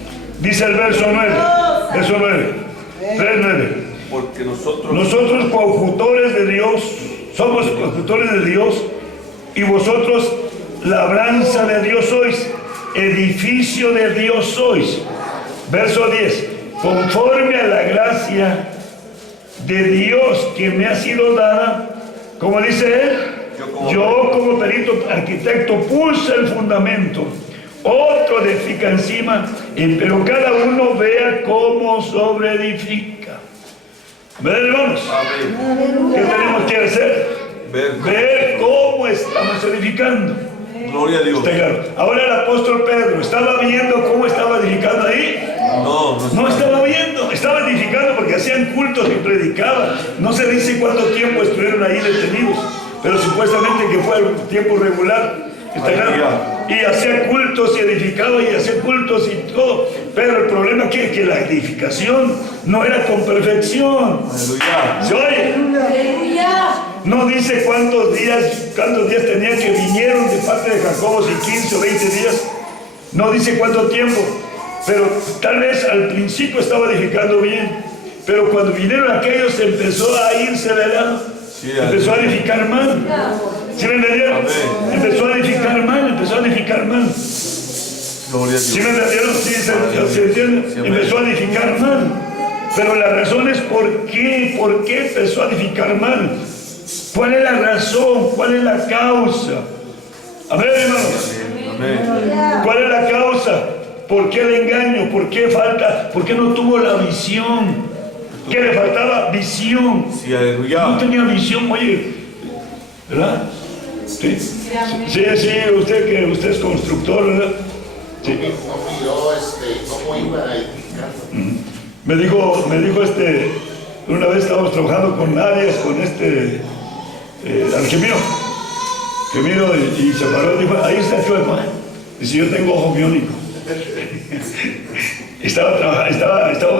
Dice el verso 9. Verso 9. 3:9. Porque nosotros Nosotros coautores de Dios, somos coautores de Dios, y vosotros labranza de Dios sois, edificio de Dios sois. Verso 10. Conforme a la gracia de Dios que me ha sido dada, como dice él, yo como perito arquitecto puse el fundamento, otro edifica encima, pero cada uno vea cómo sobreedifica. ¿Ven, hermanos? amén. ¿Qué tenemos que hacer? Ver cómo estamos edificando. Gloria a Dios. Está claro. Ahora el apóstol Pedro, ¿estaba viendo cómo estaba edificando ahí? No estaba viendo, estaba edificando porque hacían cultos y predicaban. No se dice cuánto tiempo estuvieron ahí detenidos, pero supuestamente que fue el tiempo regular. Está claro. Y hacía cultos y edificaba y hacía cultos y todo. Pero el problema aquí es que la edificación no era con perfección. Aleluya. ¿Se oye? Aleluya. No dice cuántos días tenía que vinieron de parte de Jacobo, si 15 o 20 días. No dice cuánto tiempo. Pero tal vez al principio estaba edificando bien. Pero cuando vinieron aquellos empezó a irse de lado. Sí, Empezó a edificar mal. ¿Sí me entendieron? Amén. Empezó a edificar mal. Gloria a ¿Sí Dios. me entendieron? ¿Sí se entiende? Sí, amén. Empezó a edificar mal. Pero la razón es ¿por qué empezó a edificar mal? ¿Cuál es la razón? ¿Cuál es la causa? Amén, hermanos. Amén. ¿Cuál es la causa? ¿Por qué el engaño? ¿Por qué falta? ¿Por qué no tuvo la visión? ¿Qué le faltaba? Visión. Sí, aleluya. No tenía visión, oye, ¿verdad? Sí, sí, usted es constructor, ¿verdad? Sí. No miró cómo iba a edificar. Me dijo una vez estábamos trabajando con Arias, con Argemiro. Gemiro y se paró y dijo, ahí está chueco, ¿eh? Dice, yo tengo ojo biónico. Estaba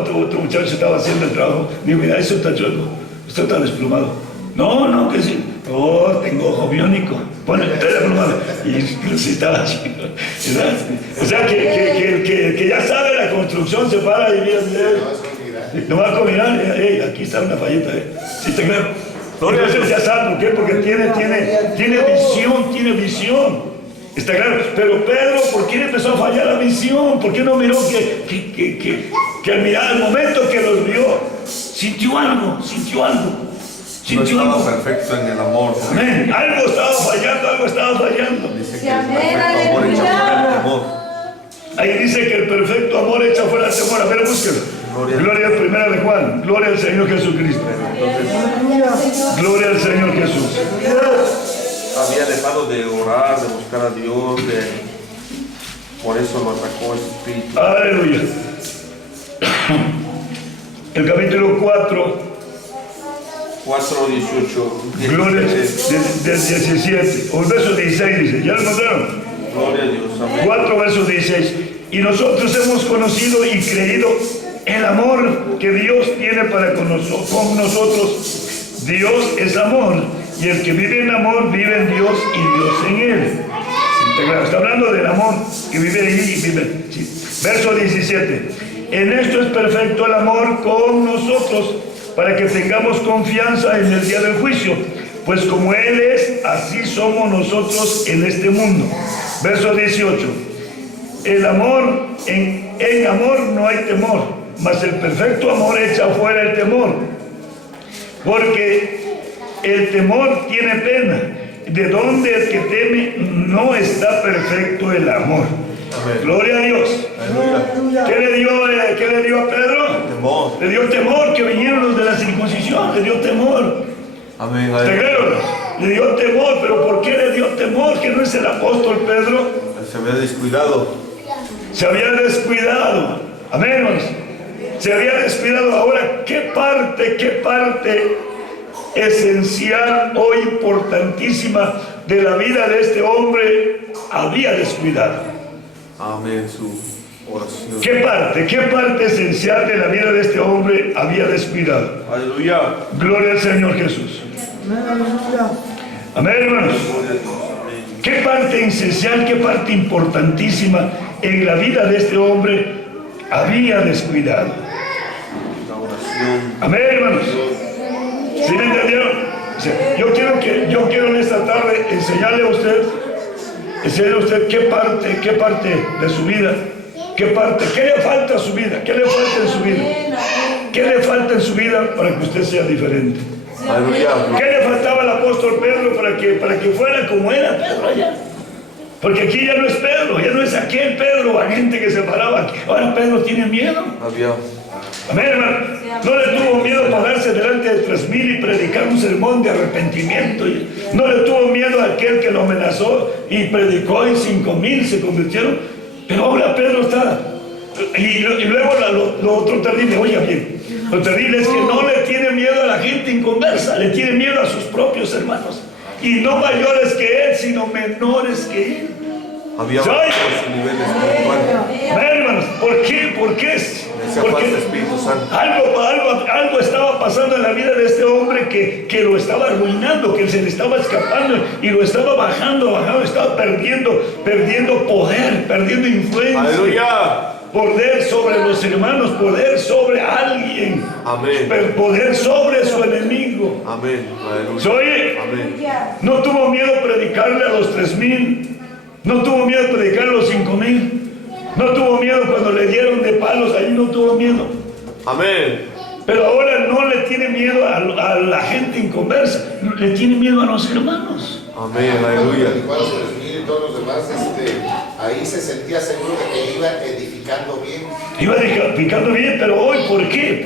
otro muchacho, estaba haciendo el trabajo. Digo, mira, eso está chueco, esto está desplumado. No, que sí. Oh, tengo ojo biónico. Pone el desplumado. Y sí estaba así, ¿verdad? O sea, que ya sabe la construcción, se para y mira, no va a mirar, aquí está una falleta, ¿sí está claro? Entonces ya sabe, ¿por qué? Porque tiene visión. Está claro, pero Pedro, ¿por qué empezó a fallar la visión? ¿Por qué no miró que al mirar, al momento que los vio, sintió algo? No estaba perfecto en el amor. Amén. Algo estaba fallando. Dice que el perfecto amor echa fuera el temor. Ahí dice que el perfecto amor echa fuera el temor. A ver, búsquelo. Gloria al primera de Juan. Gloria al Señor Jesucristo. Gloria al Señor Jesús. Había dejado de orar, de buscar a Dios, por eso lo atacó ese espíritu. Aleluya. El capítulo 4. 4:18. Gloria del 17. O el verso 16 dice. ¿Ya lo encontraron? Gloria a Dios. Amén. 4 versos 16. Y nosotros hemos conocido y creído el amor que Dios tiene para con nosotros. Dios es amor. Y el que vive en amor vive en Dios y Dios en él. Está hablando del amor que vive allí. Sí. Verso 17. En esto es perfecto el amor con nosotros, para que tengamos confianza en el día del juicio. Pues como Él es, así somos nosotros en este mundo. Verso 18. El amor, en amor no hay temor, mas el perfecto amor echa fuera el temor. Porque el temor tiene pena. De donde el que teme no está perfecto el amor. Amén. Gloria a Dios. Aleluya. ¿Qué le dio a Pedro? Temor. Le dio temor, que vinieron los de la circuncisión, le dio temor. Amén. ¿Te creo? Le dio temor, pero ¿por qué le dio temor? Que no es el apóstol Pedro. Se había descuidado. Se había descuidado. Amén, hermanos. Se había descuidado. Ahora, ¿qué parte esencial o importantísima de la vida de este hombre había descuidado? Amén. Su oración. ¿Qué parte esencial de la vida de este hombre había descuidado? Aleluya. Gloria al Señor Jesús. Amén, hermanos. Gloria a Dios. Amén. ¿Qué parte esencial, qué parte importantísima en la vida de este hombre había descuidado? La oración. Amén, hermanos. ¿Sí me entendieron? O sea, yo quiero en esta tarde enseñarle a usted qué parte de su vida, qué le falta a su vida, qué le falta en su vida, qué le falta en su vida para que usted sea diferente. Aleluya. ¿Qué le faltaba al apóstol Pedro para que fuera como era Pedro allá? Porque aquí ya no es Pedro, ya no es aquel Pedro valiente que se paraba aquí. Ahora Pedro tiene miedo. Aleluya. Amén, hermano. No le tuvo miedo a pararse delante de 3,000 y predicar un sermón de arrepentimiento. No le tuvo miedo a aquel que lo amenazó y predicó y 5,000 se convirtieron. Pero ahora Pedro está. Y luego lo otro terrible, oiga bien, lo terrible es que no le tiene miedo a la gente inconversa, le tiene miedo a sus propios hermanos. Y no mayores que él, sino menores que él. Había ¿Soy? su nivel espiritual. Hermanos, ¿por qué? Porque Espíritu Santo. algo estaba pasando en la vida de este hombre que lo estaba arruinando, que se le estaba escapando y lo estaba bajando, estaba perdiendo poder, perdiendo influencia. Aleluya. Poder sobre los hermanos, poder sobre alguien. Amén. Poder sobre su enemigo. Amén. Aleluya. ¿Se oye? Amén. No tuvo miedo a predicarle a los 3,000. No tuvo miedo a predicar a los 5,000. No tuvo miedo cuando le dieron de palos, ahí no tuvo miedo. Amén. Pero ahora no le tiene miedo a la gente inconversa, le tiene miedo a los hermanos. Amén. Aleluya. Y cuando y todos los demás, ahí se sentía seguro de que iba edificando bien. Iba edificando bien, pero hoy, ¿por qué?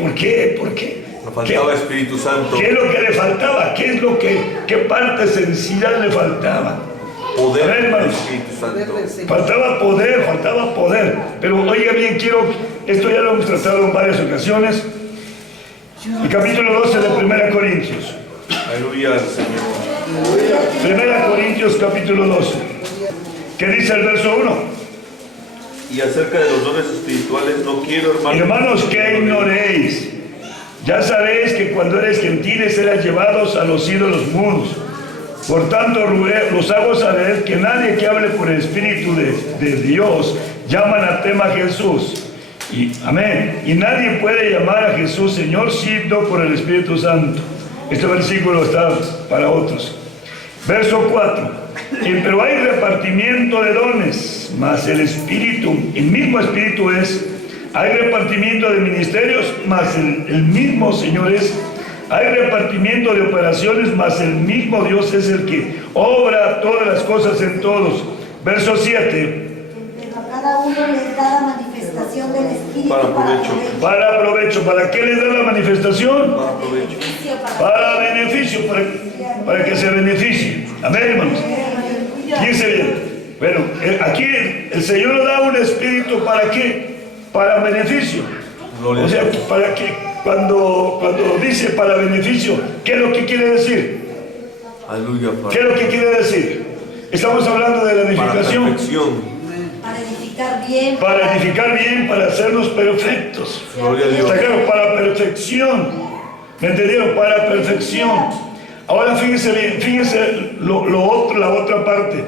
Le faltaba Espíritu Santo. ¿Qué es lo que le faltaba? ¿Qué parte esencial le faltaba? Poder Amén, del hermanos. Espíritu Santo. Faltaba poder. Pero oiga bien, esto ya lo hemos tratado en varias ocasiones. El capítulo 12 de 1 Corintios. Aleluya, Señor. 1 Corintios capítulo 12. ¿Qué dice el verso 1? Y acerca de los dones espirituales, no quiero, Hermanos, que ignoréis. Ya sabéis que cuando eres gentiles eran llevados a los ídolos mudos. Por tanto, los hago saber que nadie que hable por el Espíritu de Dios llama anatema a Jesús. Amén. Y nadie puede llamar a Jesús Señor sino por el Espíritu Santo. Este versículo está para otros. Verso 4. Pero hay repartimiento de dones, mas el mismo Espíritu es. Hay repartimiento de ministerios, mas el mismo Señor es. Hay repartimiento de operaciones, mas el mismo Dios es el que obra todas las cosas en todos. Verso 7. Pero a cada uno les da la manifestación del Espíritu Para provecho. Para provecho. ¿Para qué les da la manifestación? Para provecho. Para beneficio, para que se beneficie. Amén, hermanos. Fíjense bien. Bueno, aquí el Señor nos da un espíritu, ¿para qué? Para beneficio. O sea, para que cuando dice para beneficio, ¿qué es lo que quiere decir? Aleluya. ¿Qué es lo que quiere decir? Estamos hablando de la edificación. Para edificar bien, para hacernos perfectos. Gloria a Dios. Está claro, para perfección. ¿Me entendieron? Para perfección. Ahora fíjense bien, fíjense la otra parte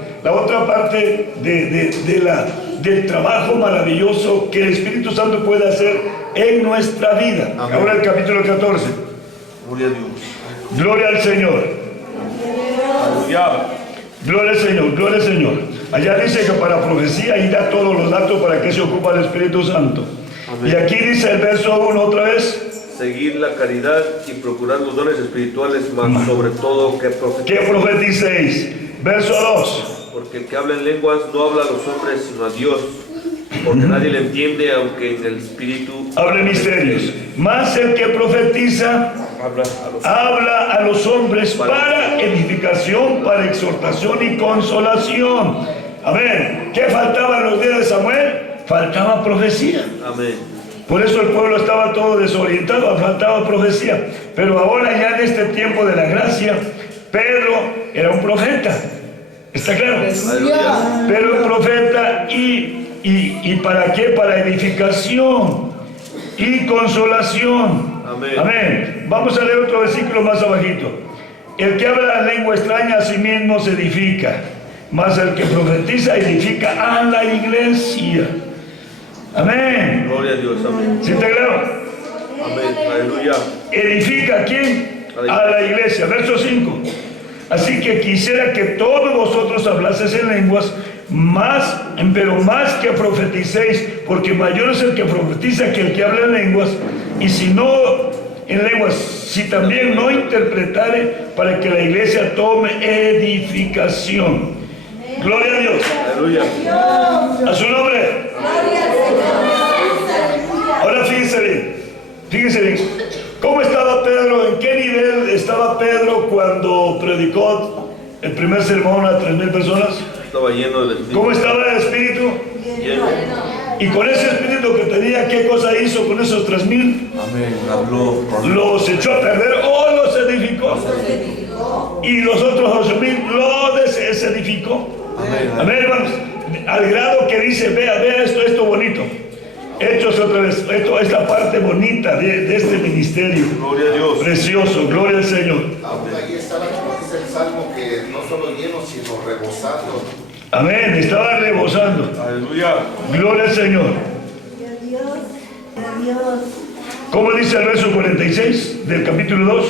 del trabajo maravilloso que el Espíritu Santo puede hacer en nuestra vida. Amén. Ahora el capítulo 14. Gloria a Dios. Gloria al Señor. Aleluya. Gloria al Señor, gloria al Señor. Allá dice que para profecía y da todos los datos para que se ocupa el Espíritu Santo. Amén. Y aquí dice el verso 1 otra vez. Seguir la caridad y procurar los dones espirituales, más sobre todo que ¿Qué profetizar. profeticéis? Verso 2. Porque el que habla en lenguas no habla a los hombres, sino a Dios. Porque nadie le entiende, aunque en el Espíritu Hable misterios. Más el que profetiza habla a los hombres para edificación, para exhortación y consolación. Amén. ¿Qué faltaba en los días de Samuel? Faltaba profecía. Amén. Por eso el pueblo estaba todo desorientado, faltaba profecía. Pero ahora ya en este tiempo de la gracia, Pedro era un profeta. ¿Está claro? Aleluya. Pedro un profeta y ¿para qué? Para edificación y consolación. Amén. Amén. Vamos a leer otro versículo más abajito. El que habla la lengua extraña a sí mismo se edifica, mas el que profetiza edifica a la iglesia. Amén. Gloria a Dios, amén. ¿Sí te creo? Amén, aleluya. ¿Edifica a quién? A la iglesia. Verso 5. Así que quisiera que todos vosotros hablaseis en lenguas, pero más que profeticéis, porque mayor es el que profetiza que el que habla en lenguas, y si no en lenguas, si también no interpretare, para que la iglesia tome edificación. Gloria a Dios. Aleluya. A su nombre. Ahora fíjense bien. ¿Cómo estaba Pedro? ¿En qué nivel estaba Pedro cuando predicó el primer sermón a 3,000 personas? Estaba lleno del Espíritu. ¿Cómo estaba el Espíritu? Lleno. Y con ese Espíritu que tenía, ¿qué cosa hizo con esos 3,000? Amén. Habló. ¿Los echó a perder o los edificó? Y los otros 8,000 los edificó. Amén, hermanos. Al grado que dice, vea esto bonito. Hechos otra vez, esta parte bonita de este ministerio. Gloria a Dios. Precioso, gloria al Señor. Aún ahí estaba, como dice el Salmo, que no solo lleno, sino rebosando. Amén, estaba rebosando. Aleluya. Gloria al Señor. Dios. ¿Cómo dice el verso 46 del capítulo 2?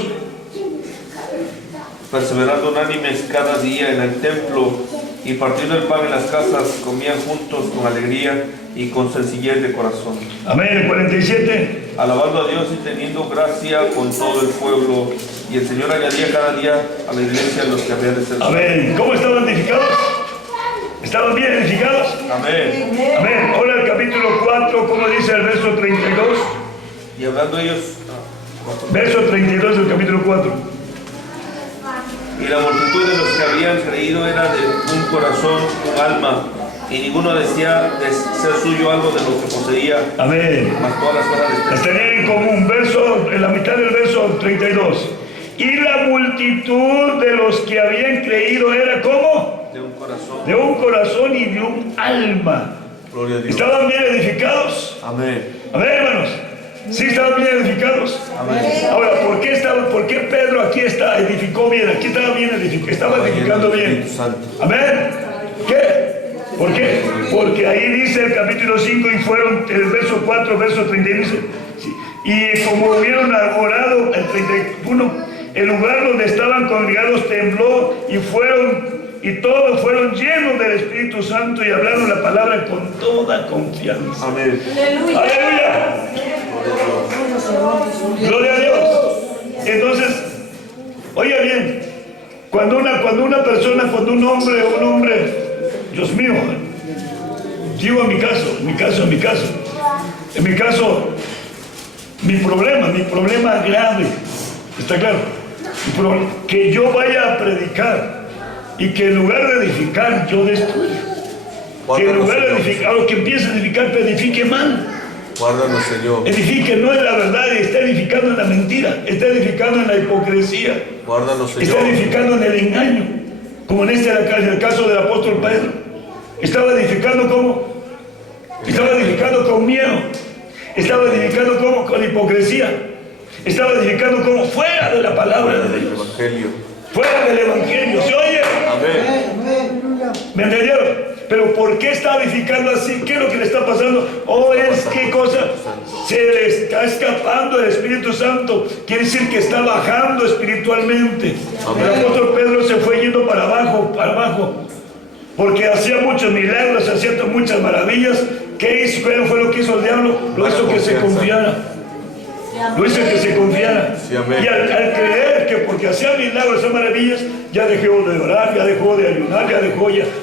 Perseverando unánimes cada día en el templo y partiendo el pan en las casas, comían juntos con alegría y con sencillez de corazón. Amén, el 47. Alabando a Dios y teniendo gracia con todo el pueblo. Y el Señor añadía cada día a la iglesia los que habían de ser. Amén. ¿Cómo estaban edificados? ¿Estaban bien edificados? Amén. Amén. Ahora el capítulo 4, ¿cómo dice el verso 32? Y hablando ellos, Verso 32 del capítulo 4. y la multitud de los que habían creído era de un corazón, un alma, y ninguno decía de ser suyo algo de lo que poseía, Amén. mas todas las cosas Las tenían en común. Verso, en la mitad del verso 32. Y la multitud de los que habían creído era ¿cómo? de un corazón. De un corazón y de un alma. Gloria a Dios. ¿Estaban bien edificados? Amén. Amén, hermanos. ¿Sí estaban bien edificados? Amén. Ahora, ¿por qué Pedro aquí edificó bien? Aquí estaba bien edificado, estaba edificando bien. Amén. ¿Qué? ¿Por qué? Porque ahí dice el capítulo 5 y fueron el verso 4, verso 31 dice, sí, y como hubieron orado el 31, el lugar donde estaban congregados tembló y todos fueron llenos del Espíritu Santo y hablaron la palabra con toda confianza. Amén. ¡Aleluya! Gloria a Dios. Entonces, oiga bien, cuando una persona, cuando un hombre, Dios mío, digo en mi caso, mi problema grave, ¿está claro? Que yo vaya a predicar y que en lugar de edificar yo destruya. Que en lugar de edificar, o que empiece a edificar, pero edifique mal. Guárdanos, Señor. Edifique no en la verdad, y está edificando en la mentira, está edificando en la hipocresía, Guárdanos, Señor. está edificando en el engaño, como en el caso del apóstol Pedro. Estaba edificando ¿cómo? Estaba edificando con miedo, estaba edificando ¿cómo? Con hipocresía, estaba edificando ¿cómo? Fuera de la palabra de Dios, Evangelio. fuera del evangelio. ¿Se oye? Amén. ¿Me entendieron? Pero ¿por qué está edificando así? ¿Qué es lo que le está pasando? ¿Qué cosa? Se le está escapando el Espíritu Santo. Quiere decir que está bajando espiritualmente. El apóstol Pedro se fue yendo para abajo. Porque hacía muchos milagros, hacía muchas maravillas. ¿Qué hizo? ¿Qué fue lo que hizo el diablo? Lo hizo que se confiara. Lo hizo que se confiara. Sí, amén. Y al creer que porque hacía milagros, esas maravillas, ya dejó de orar, ya dejó de ayunar,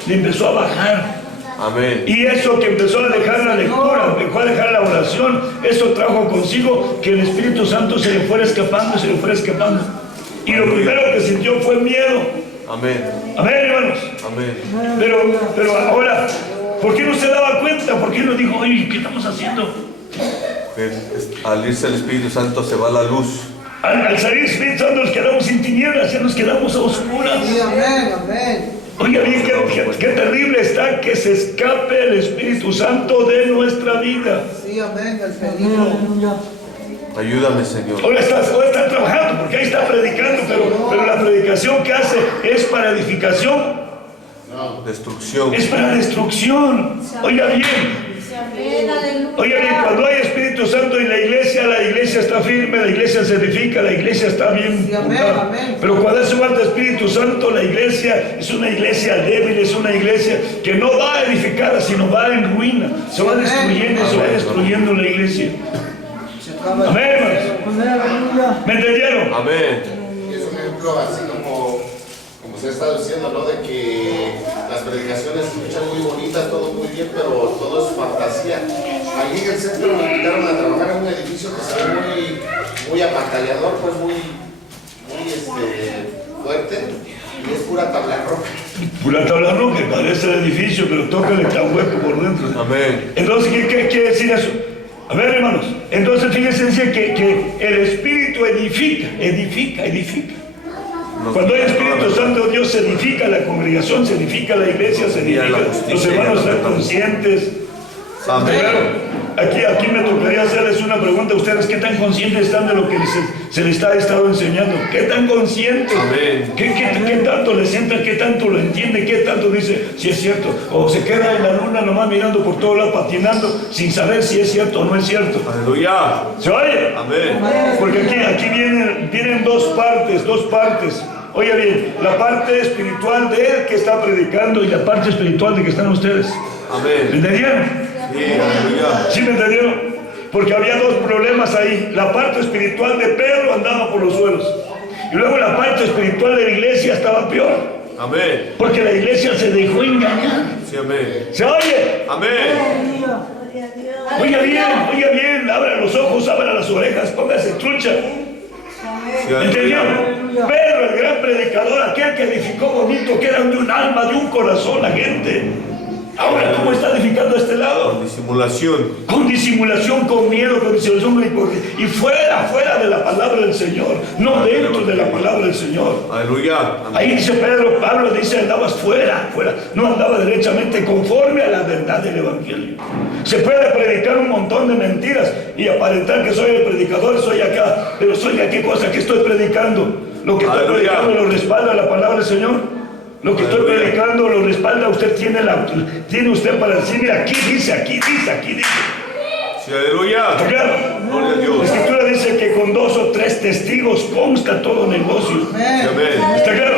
le empezó a bajar. Amén. Y eso que empezó a dejar la lectura, dejó a dejar la oración, eso trajo consigo que el Espíritu Santo se le fuera escapando. Y lo primero que sintió fue miedo. Amén. Amén, hermanos. Amén. Pero ahora, ¿por qué no se daba cuenta? ¿Por qué no dijo, oye, qué estamos haciendo? Al irse el Espíritu Santo se va la luz. Al salir el Espíritu Santo nos quedamos sin tinieblas, ya nos quedamos a oscuras. Sí, amén, amén. Oiga bien, qué terrible está que se escape el Espíritu Santo de nuestra vida. Sí, amén, el peligro. Ayúdame, Señor. Ahora está trabajando, porque ahí está predicando, pero la predicación que hace es para edificación. destrucción. Es para destrucción. Oiga bien. Oiga bien, cuando hay Espíritu Santo en la iglesia está firme, la iglesia se edifica, la iglesia está bien fundada. Pero cuando hace falta Espíritu Santo, la iglesia es una iglesia débil, es una iglesia que no va a edificar, sino va en ruina. Se va destruyendo la iglesia. Amén, hermanos. ¿Me entendieron? Amén. Es un ejemplo así como se ha estado diciendo, ¿no? De que las predicaciones se escuchan muy bonitas, todo muy bien, pero todo es fantasía. Allí en el centro me invitaron a trabajar en un edificio que se ve muy apantallador, pues muy fuerte, y es pura tabla roca. Pura tabla roca, parece el edificio, pero tócale tan hueco por dentro. Amén. Entonces, ¿qué quiere decir eso? A ver, hermanos, entonces fíjense que el Espíritu edifica. Cuando hay Espíritu Santo, Dios se edifica la congregación, se edifica la iglesia, se edifica. Los hermanos están conscientes. Amén. Aquí me tocaría hacerles una pregunta a ustedes. ¿Qué tan conscientes están de lo que se les ha estado enseñando? ¿Qué tan conscientes? Amén. ¿Qué tanto les entra? ¿Qué tanto lo entiende? ¿Qué tanto dice si es cierto? O se queda en la luna nomás mirando por todo lado, patinando, sin saber si es cierto o no es cierto. Aleluya. ¿Se oye? Amén. Porque aquí vienen dos partes. Oye bien, la parte espiritual de él que está predicando y la parte espiritual de que están ustedes. Amén. ¿Me entendieron? Sí, aleluya. ¿Sí me entendieron? Porque había dos problemas ahí. La parte espiritual de Pedro andaba por los suelos. Y luego la parte espiritual de la iglesia estaba peor. Amén. Porque la iglesia se dejó engañar. Sí, amén. ¿Se oye? Amén. Oiga bien, abra los ojos, abra las orejas, póngase trucha. Sí, ¿Entendieron? aleluya. Pedro, el gran predicador, aquel que edificó bonito, que era de un alma, de un corazón la gente. Ahora, ¿cómo está edificando a este lado? Con disimulación. Con disimulación, con miedo, con disimulación y fuera de la palabra del Señor, no dentro de la palabra del Señor. Aleluya. Amén. Ahí dice Pablo dice, andabas fuera, no andaba derechamente conforme a la verdad del Evangelio. Se puede predicar un montón de mentiras y aparentar que soy el predicador, soy acá, pero soy a qué cosa que estoy predicando. Lo que estoy predicando lo respalda la palabra del Señor. Lo que estoy predicando lo respalda, usted tiene usted para decir, mira, aquí dice. Sí, aleluya. ¿Está claro? Gloria a Dios. La Escritura dice que con 2 o 3 testigos consta todo negocio. Sí, amén. ¿Está claro?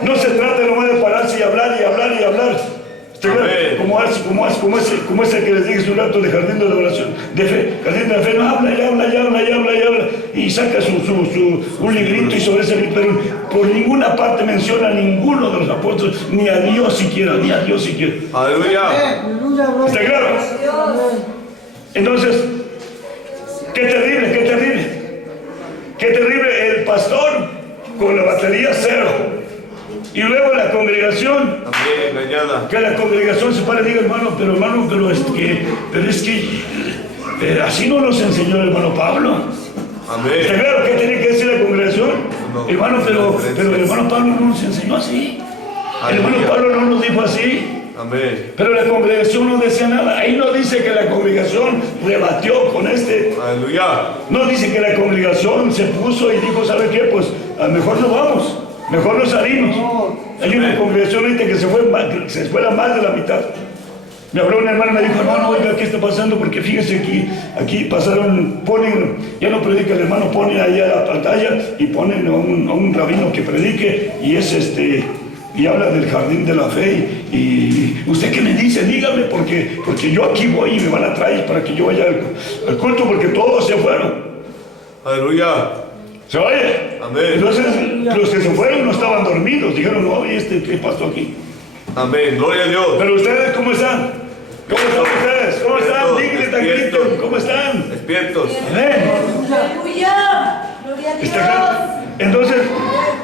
No se trata nomás de pararse y hablar. ¿Está claro? Como ese que les dije hace un rato de jardín de la oración, de fe. Jardín de la fe, no habla y saca un librito y sobre ese libro, pero por ninguna parte menciona a ninguno de los apóstoles, ni a Dios siquiera. Aleluya. ¿Está claro? Entonces, qué terrible el pastor con la batería cero. Y luego la congregación, También engañada. que la congregación se pare y diga, pero es que así no nos enseñó el hermano Pablo. Amén. ¿Está claro qué tiene que decir la congregación? No, Hermano, pero el hermano Pablo no nos enseñó así. El hermano Pablo no nos dijo así. Amén. Pero la congregación no decía nada. Ahí no dice que la congregación rebatió con este. Aleluya. No dice que la congregación se puso y dijo, ¿sabe qué? Pues a lo mejor no vamos. Mejor no salimos. Hay una congregación ahorita que se fue la más de la mitad. Me habló un hermano y me dijo, hermano, oiga, ¿qué está pasando? Porque fíjese aquí ponen, ya no predica el hermano, pone ahí a la pantalla y ponen a un rabino que predique y es y habla del jardín de la fe y ¿usted qué me dice? Dígame porque yo aquí voy y me van a traer para que yo vaya al culto porque todos se fueron. Aleluya. ¿Se oye? Amén. Entonces los que se fueron no estaban dormidos, dijeron, no, ¿y ¿qué pasó aquí? Amén. Gloria a Dios. Pero ustedes, ¿cómo están? ¿Cómo están ustedes? ¿Cómo están? Díganle tantito, ¿cómo están? Despiertos. Amén. Aleluya. Gloria a Dios. ¿Está claro? Entonces,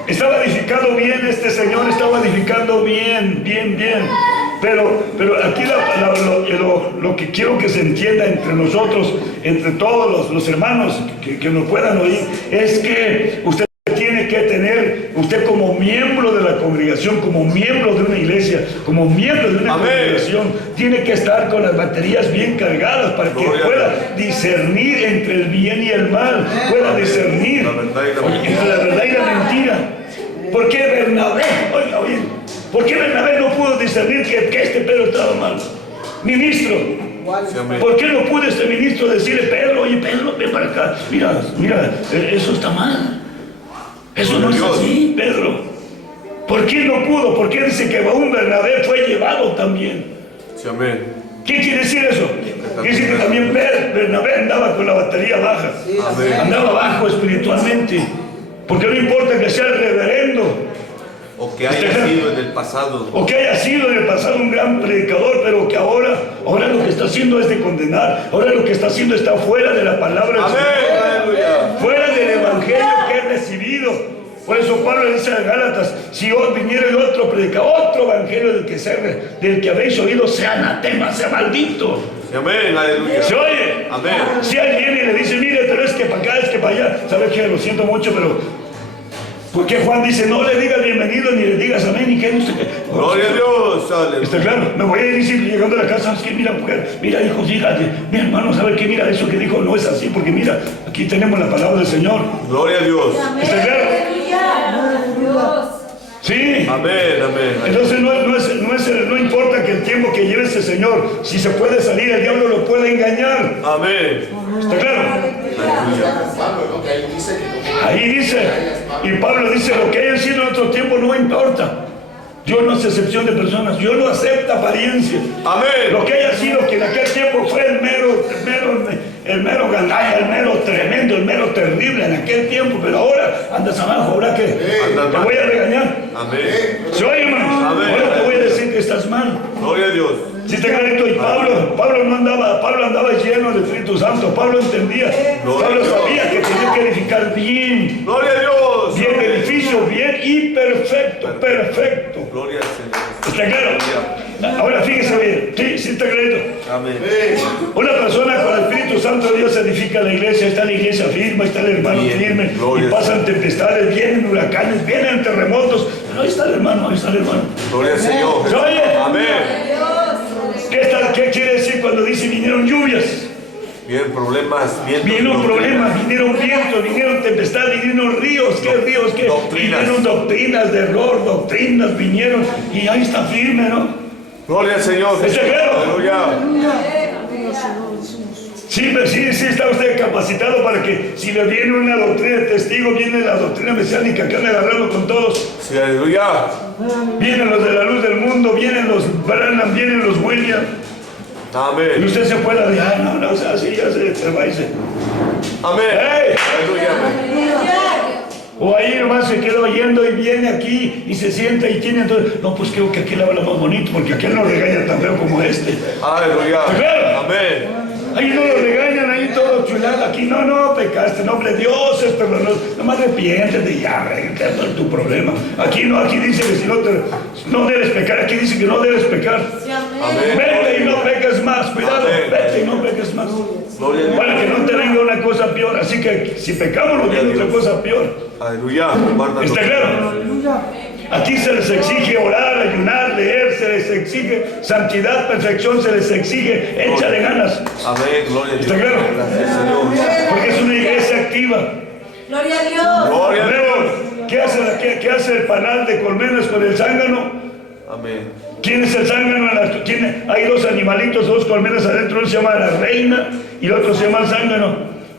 estaba edificando bien este señor, estaba edificando bien. Pero aquí lo que quiero que se entienda entre nosotros, entre todos los hermanos que nos puedan oír, es que usted tiene que tener, usted como miembro de la congregación, como miembro de una iglesia, como miembro de una congregación, tiene que estar con las baterías bien cargadas para que pueda discernir entre el bien y el mal, pueda discernir entre la verdad y la mentira. Porque Bernabé, oiga bien, ¿Por qué Bernabé no pudo discernir que este Pedro estaba mal? Ministro, ¿por qué no pudo este ministro decirle, Pedro, oye Pedro, ven para acá, mira, eso está mal, eso no es así, Pedro? ¿Por qué no pudo? ¿Por qué dice que aún Bernabé fue llevado también? Sí, amén. ¿Qué quiere decir eso? Quiere decir que también Bernabé andaba con la batería baja, andaba bajo espiritualmente, porque no importa que sea el reverendo, O que haya sido en el pasado. o que haya sido en el pasado un gran predicador, pero que ahora lo que está haciendo es de condenar, ahora lo que está haciendo está fuera de la palabra del Señor, Aleluya. fuera del evangelio que he recibido. Por eso Pablo le dice a Gálatas, si os viniera el otro predicador, otro evangelio del que habéis oído, sea anatema, sea maldito. Sí, amén, aleluya. ¿Se oye? Amén. Si alguien viene y le dice, mire, pero es que para acá, es que para allá, ¿sabes qué? Lo siento mucho, pero porque Juan dice, no le digas bienvenido ni le digas amén, ni que no sé qué. Gloria a Dios, aleluya. Está claro, me voy a ir diciendo, llegando a la casa, ¿sabes qué? Mira, mujer, mira, hijo, fíjate, mi hermano, ¿sabe qué? Mira, eso que dijo no es así, porque mira, aquí tenemos la palabra del Señor. Gloria a Dios. ¿Está claro? Sí. Amén, amén. Entonces no importa que el tiempo que lleve ese Señor, si se puede salir, el diablo lo puede engañar. Amén. ¿Está claro? Pablo, ¿no? Que ahí dice que Ahí dice, y Pablo dice, lo que haya sido en otro tiempo no importa. Dios no es excepción de personas, Dios no acepta apariencia. Amén. Lo que haya sido que en aquel tiempo fue el mero gandalla, el mero tremendo, el mero terrible en aquel tiempo, pero ahora andas abajo, ahora que te voy a regañar. Amén. ¿Se oye, hermano? Amén. Ahora te voy a decir que estás mal. Gloria a Dios. Si te clarito, y Pablo andaba lleno del Espíritu Santo. Pablo entendía, Pablo sabía que tenía que edificar bien, Gloria a Dios. bien edificio, bien y perfecto. Gloria al Señor. ¿Está claro? Ahora fíjese bien, sí está clarito. Amén. Una persona con el Espíritu Santo de Dios edifica la iglesia, está la iglesia firme, está el hermano Bien, firme, gloria. y pasan tempestades, vienen huracanes, vienen terremotos, pero ahí está el hermano, Gloria al Señor. ¿Se oye? Amén. ¿Qué quiere decir cuando dice vinieron lluvias? Vienen problemas, Vinieron problemas, vinieron vientos, vinieron tempestades, vinieron ríos, ¿qué ríos? ¿Qué? Doctrinas. Vinieron doctrinas de error, doctrinas vinieron, y ahí está firme, ¿no? Gloria al Señor. ¿Está claro? Aleluya. Sí, está usted capacitado para que si le viene una doctrina de testigo, viene la doctrina mesiánica que han agarrado con todos. Sí, aleluya. Vienen los de la luz del mundo, vienen los Branham, vienen los William. Y Amén. usted se puede decir, no, o sea, sí, ya se va y se... Amén. ¡Ey! Aleluya. O ahí nomás se queda oyendo y viene aquí y se sienta y tiene entonces, no, pues creo que aquel habla más bonito porque aquel no regaña tan feo como este. Aleluya. Claro. Amén. Ahí no lo regañan, ahí todo chulado, aquí no, pecaste, no, hombre, Dios es perdonado, nomás arrepiéntete y ya, arréglate todo tu problema. Aquí no, aquí dice que si no debes pecar, aquí dice que no debes pecar. Amén. Vete y no peques más, cuidado, Amén. vete y no peques más. Gloria a Dios. Para que no te venga una cosa peor, así que si pecamos nos viene otra cosa peor. Aleluya. Guárdanos. ¿Está claro? Aquí se les exige orar, ayunar, leer, se les exige santidad, perfección, se les exige, échale ganas. Amén. Gloria a Dios. ¿Está claro? Gracias, Señor. Porque es una iglesia activa. Gloria a Dios. Gloria a Dios. Luego, ¿qué hace el panal de colmenas con el zángano? Amén. ¿Quién es el zángano? Hay dos animalitos, dos colmenas adentro, uno se llama la reina y el otro se llama el zángano.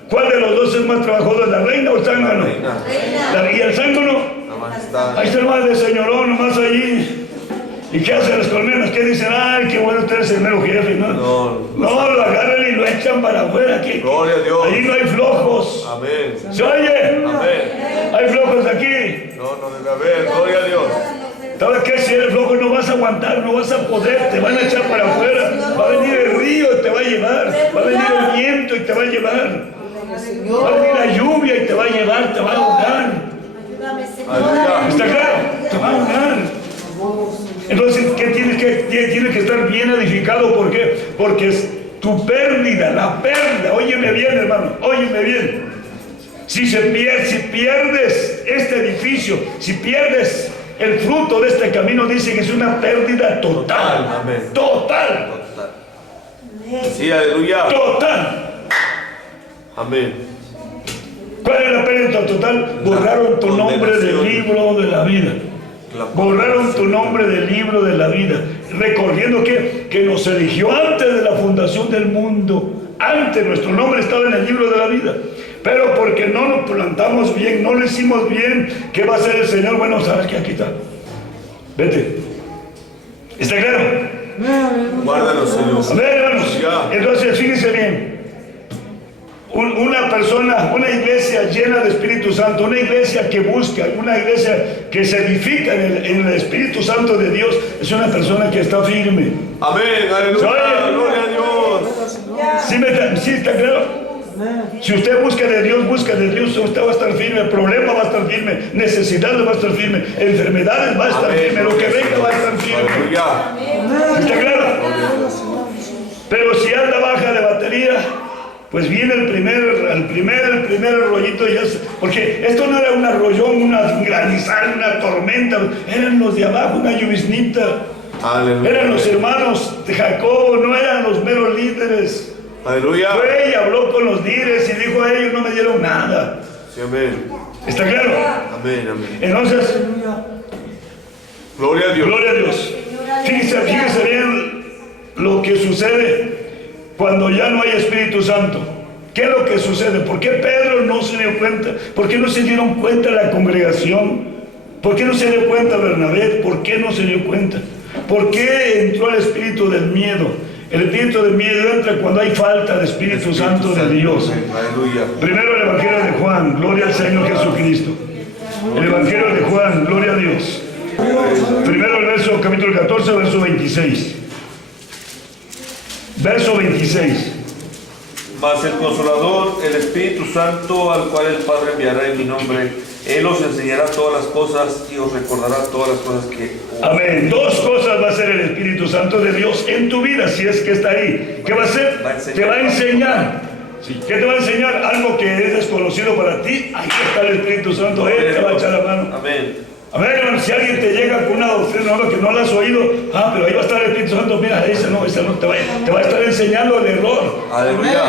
¿Cuál de los dos es más trabajoso, la reina o el zángano? Reina. ¿Y el zángano? Ahí está el más de señorón, nomás allí. ¿Y qué hacen las colmenas? ¿Qué dicen? Ay, qué bueno usted es el mero jefe, ¿no? No, lo agarran y lo echan para afuera aquí. Gloria a Dios. Ahí no hay flojos. Amén. ¿Se oye? Amén. Hay flojos aquí. No debe haber. Gloria a Dios. ¿Sabes qué? Si eres flojo no vas a aguantar, no vas a poder, te van a echar para afuera. Va a venir el río y te va a llevar. Va a venir el viento y te va a llevar. Va a venir la lluvia y te va a llevar, te va a ahogar. Aleluya. ¿Está claro? Te va a ahogar. Entonces, ¿qué tiene que estar bien edificado? ¿Por qué? Porque es tu pérdida, la pérdida. Óyeme bien, hermano, óyeme bien. Si pierdes este edificio, si pierdes el fruto de este camino, dice que es una pérdida total. Amén. Total. Sí, aleluya. Total. Amén. ¿Cuál es la pérdida total? Borraron tu nombre del libro de la vida. Borraron tu nombre del libro de la vida, recordando que nos eligió antes de la fundación del mundo. Antes nuestro nombre estaba en el libro de la vida, pero porque no nos plantamos bien, no lo hicimos bien, ¿qué va a hacer el Señor? Bueno, sabes que aquí está, vete. ¿Está claro? Guárdanos, Señor. A ver, hermanos, entonces fíjense bien. Una persona, una iglesia llena de Espíritu Santo, una iglesia que busca, una iglesia que se edifica en el Espíritu Santo de Dios, es una persona que está firme. Amén, aleluya, gloria a Dios. ¿Sí está claro? Si usted busca de Dios, usted va a estar firme, problema va a estar firme, necesidades va a estar firme, enfermedades va a estar firme, lo que venga va a estar firme. ¿Está claro? Pero si anda baja de batería, pues viene el primer rollito, porque esto no era un arroyón, una granizada, una tormenta, eran los de abajo, una lluviznita. Aleluya. Eran los hermanos de Jacob, no eran los meros líderes. Aleluya. Fue y habló con los líderes y dijo a ellos, no me dieron nada. Sí, amén. ¿Está claro? Amén, amén. Entonces, Gloria a Dios. gloria a Dios. Fíjense bien lo que sucede cuando ya no hay Espíritu Santo. ¿Qué es lo que sucede? ¿Por qué Pedro no se dio cuenta? ¿Por qué no se dieron cuenta la congregación? ¿Por qué no se dio cuenta Bernabé? ¿Por qué no se dio cuenta? ¿Por qué entró el espíritu del miedo? El espíritu del miedo entra cuando hay falta de Espíritu Santo de Dios. Aleluya. Primero el Evangelio de Juan, gloria al Señor Jesucristo. El Evangelio de Juan, gloria a Dios. Primero el verso, capítulo 14, verso 26. Verso 26. Mas el Consolador, el Espíritu Santo, al cual el Padre enviará en mi nombre, Él os enseñará todas las cosas y os recordará todas las cosas que... Amén. Dos cosas va a hacer el Espíritu Santo de Dios en tu vida, si es que está ahí. ¿Qué va a hacer? Te va a enseñar. ¿Qué te va a enseñar? Algo que es desconocido para ti. Ahí está el Espíritu Santo. Él te va a echar la mano. Amén. A ver, hermano, si alguien te llega con una doctrina que no la has oído, pero ahí va a estar el Espíritu Santo, mira, esa no, te va a estar enseñando el error. Aleluya.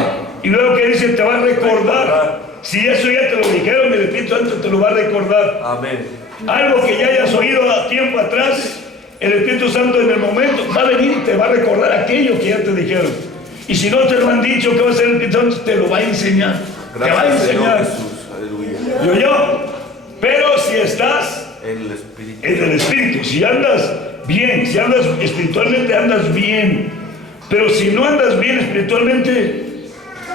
Y luego que dice, te va a recordar. Si eso ya te lo dijeron, el Espíritu Santo te lo va a recordar. Amén. Algo que ya hayas oído a tiempo atrás, el Espíritu Santo en el momento va a venir y te va a recordar aquello que ya te dijeron. Y si no te lo han dicho, ¿qué va a hacer el Espíritu Santo? Te lo va a enseñar. Te va a enseñar. Jesús. Aleluya. Pero si estás El Espíritu. en el Espíritu, si andas bien, si andas espiritualmente, andas bien. Pero si no andas bien espiritualmente,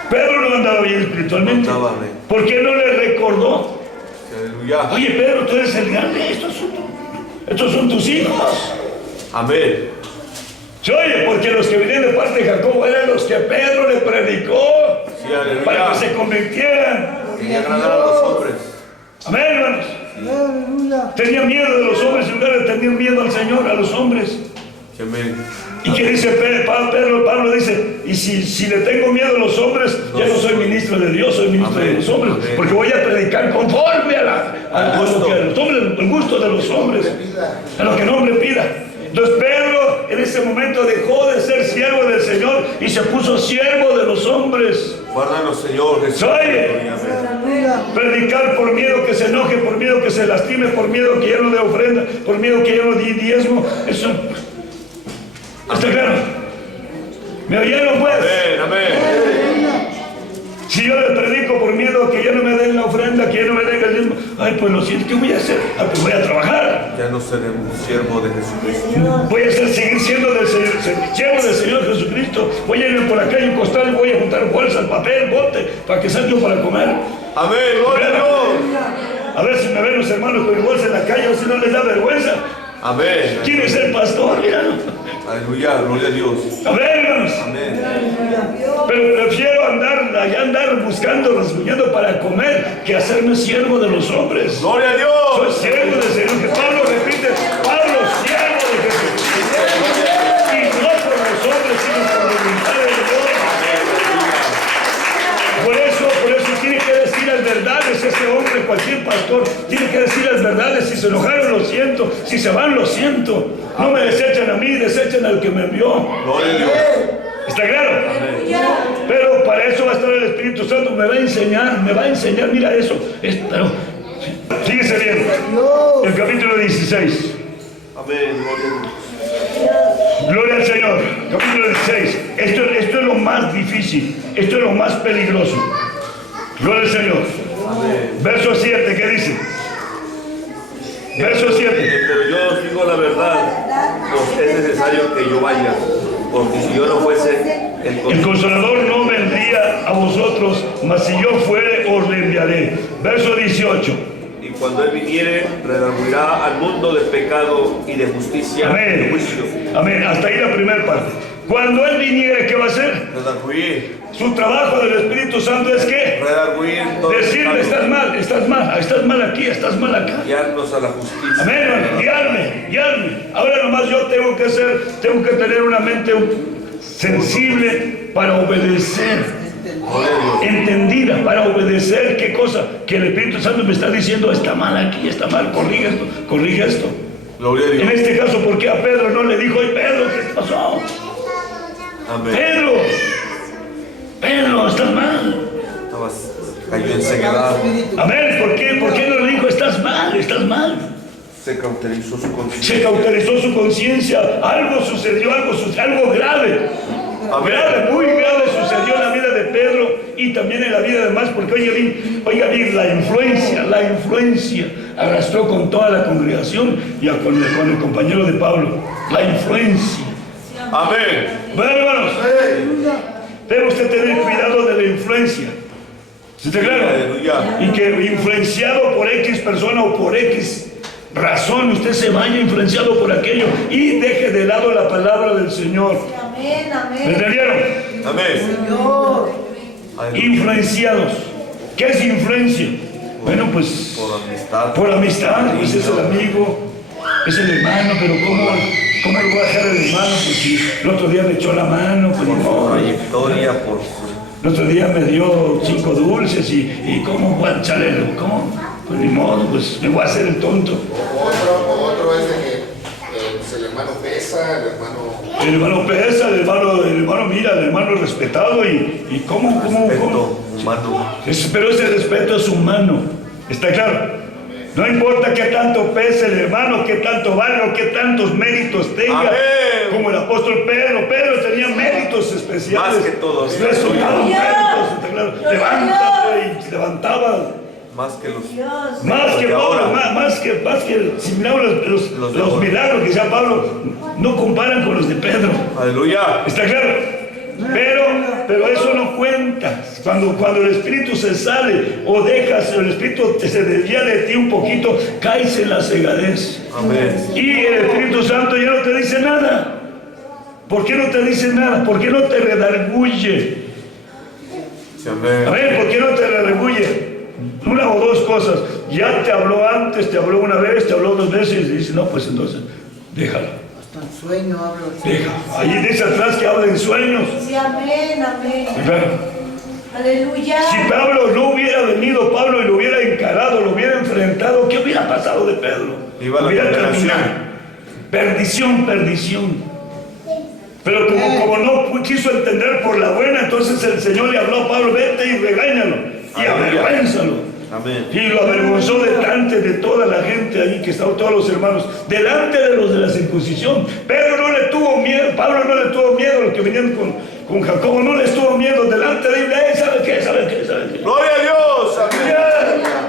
Pedro no andaba bien espiritualmente. No andaba bien. ¿Por qué no le recordó? Aleluya. Oye, Pedro, tú eres el grande, estos son tus hijos. Amén. Oye, porque los que vinieron de parte de Jacob eran los que Pedro le predicó. Sí, aleluya. Para que se convirtieran. Y agradar a los hombres. Amén, hermanos. Tenía miedo de los hombres en lugar de tener miedo al Señor, a los hombres. Sí, amén. ¿Y qué dice Pablo dice, y si le tengo miedo a los hombres, ya no soy ministro de Dios, soy ministro de los hombres, porque voy a predicar conforme a el gusto de los hombres, a lo que el hombre pida. Entonces Pedro en ese momento dejó de ser siervo del Señor y se puso siervo de los hombres. Guárdanos, Señor Jesús. Oye, predicar por miedo que se enoje, por miedo que se lastime, por miedo que ya no dé ofrenda, por miedo que ya no dé diezmo, eso... ¿Está claro? ¿Me oyeron pues? Amén, amén. Si yo le predico por miedo que ya no me den la ofrenda, que ya no me den el diezmo, ay, pues lo siento, ¿qué voy a hacer? Pues voy a trabajar. Ya no seremos siervos de Jesucristo. Voy a seguir siendo siervo del Señor Jesucristo. Voy a ir por la calle, un costal, voy a juntar bolsas, papel, bote, para que salga para comer. Amén, gloria a Dios. A ver si me ven los hermanos con mi bolsa en la calle, o si no les da vergüenza. Amén. ¿Quién es el pastor? Mira. Aleluya, gloria a Dios. A ver, hermanos. Amén. Pero prefiero andar buscando, rasguñando para comer que hacerme siervo de los hombres. Gloria a Dios. Soy siervo del Señor. Que Pablo repite, Pablo, siervo de Jesucristo. Y no por los hombres, sino por la voluntad de Dios. Por eso tiene que decir las verdades ese hombre, cualquier pastor, tiene que decir las verdades. Si se enojaron, lo siento. Si se van, lo siento. No me desechan a mí, desechan al que me envió. Gloria a Dios. ¿Está claro? Pero para eso va a estar el Espíritu Santo, me va a enseñar, mira eso. Pero, fíjese bien, el capítulo 16. Amén, gloria a Dios. Gloria al Señor. Capítulo 16. Esto es lo más difícil. Esto es lo más peligroso. Gloria al Señor. Amén. Verso 7, ¿qué dice? Verso 7. Pero yo os digo la verdad, pues es necesario que yo vaya, porque si yo no fuese, El Consolador no vendría a vosotros, mas si yo fuere, os le enviaré. Verso 18. y cuando Él viniere, redarguirá al mundo de pecado y de justicia y de Amén. juicio. Amén. Hasta ahí la primera parte. Cuando Él viniere, ¿qué va a hacer? Redarguir, Su trabajo del Espíritu Santo es ¿qué? redarguir todo el Decirle, pecado, estás mal aquí, estás mal acá. guiarnos a la justicia. Amén, hermano. Guiarme. Ahora nomás yo tengo que tener una mente sensible para obedecer, Gloria a Dios. entendida para obedecer. ¿Qué cosa? Que el Espíritu Santo me está diciendo, está mal aquí, está mal, corrige esto. Gloria a En Dios. este caso, ¿por qué a Pedro no le dijo, oye Pedro, ¿qué pasó? Amén. Pedro, estás mal. Cayó en ceguedad. Amén, ¿por qué no le dijo, estás mal? Se cauterizó su conciencia. Se cauterizó su conciencia, algo sucedió, algo grave. Grave, muy grave sucedió en la vida de Pedro y también en la vida de demás, porque oiga bien, la influencia arrastró con toda la congregación y con el compañero de Pablo. La influencia. Amén. Bueno, hermanos, debe usted tener cuidado de la influencia. ¿Sí está claro? Aleluya. Y que influenciado por X persona o por X razón, usted se vaya influenciado por aquello y deje de lado la palabra del Señor. Amén, ¿Me amén. entendieron? Amén. Señor. Aleluya. Influenciados. ¿Qué es influencia? Bueno, pues Por amistad. pues es el amigo, es el hermano, pero ¿cómo lo voy a dejar el hermano? Pues si el otro día me echó la mano, pues ni Por su modo. trayectoria, por su... El otro día me dio 5 dulces y ¿cómo voy a echarle? ¿Cómo? Pues ni modo, pues me voy a hacer el tonto. Otro es de que pues el hermano pesa, el hermano... Pesa, el hermano mira, el hermano es respetado y ¿cómo? Respeto humano. Pero ese respeto es humano, ¿está claro? No importa qué tanto pese el hermano, qué tanto valga, qué tantos méritos tenga. Amén. Como el apóstol Pedro. Pedro tenía méritos especiales. Más que todos. Resultados méritos, ¿está claro? Levántate y levantaba. Más que los... Dios. Más que de Pablo, ahora. más que si miramos Los de los ahora. milagros que hacía Pablo, no comparan con los de Pedro. Aleluya. ¿Está claro? Pero eso no cuenta. Cuando el Espíritu se sale o dejas, el Espíritu se desvía de ti un poquito, caes en la cegadez. Amén. Y el Espíritu Santo ya no te dice nada. ¿Por qué no te dice nada? ¿Por qué no te redarguye? Sí, amén. A ver, ¿por qué no te redarguye? Una o dos cosas. Ya te habló antes, te habló una vez, te habló 2 veces y dice, no, pues entonces, déjalo. Hasta en sueño hablo. Deja. Allí dice atrás que habla en sueños. Sí, amén, amén. Claro. Aleluya. Si Pablo no hubiera venido, Pablo, y lo hubiera encarado, lo hubiera enfrentado, ¿qué hubiera pasado de Pedro? Iba a la Hubiera condenación. terminado. Perdición. Pero como no quiso entender por la buena, entonces el Señor le habló a Pablo, vete y regáñalo, y Aleluya. avergüénzalo. Amén. Y lo avergonzó delante de toda la gente ahí que estaban, todos los hermanos, delante de los de la circuncisión. Pedro no le tuvo miedo, Pablo no le tuvo miedo, los que venían con Jacobo no les tuvo miedo, delante de él, ¿sabe qué? ¿Sabe qué? ¿Sabe qué? Gloria a Dios. Amén. ¡Ey!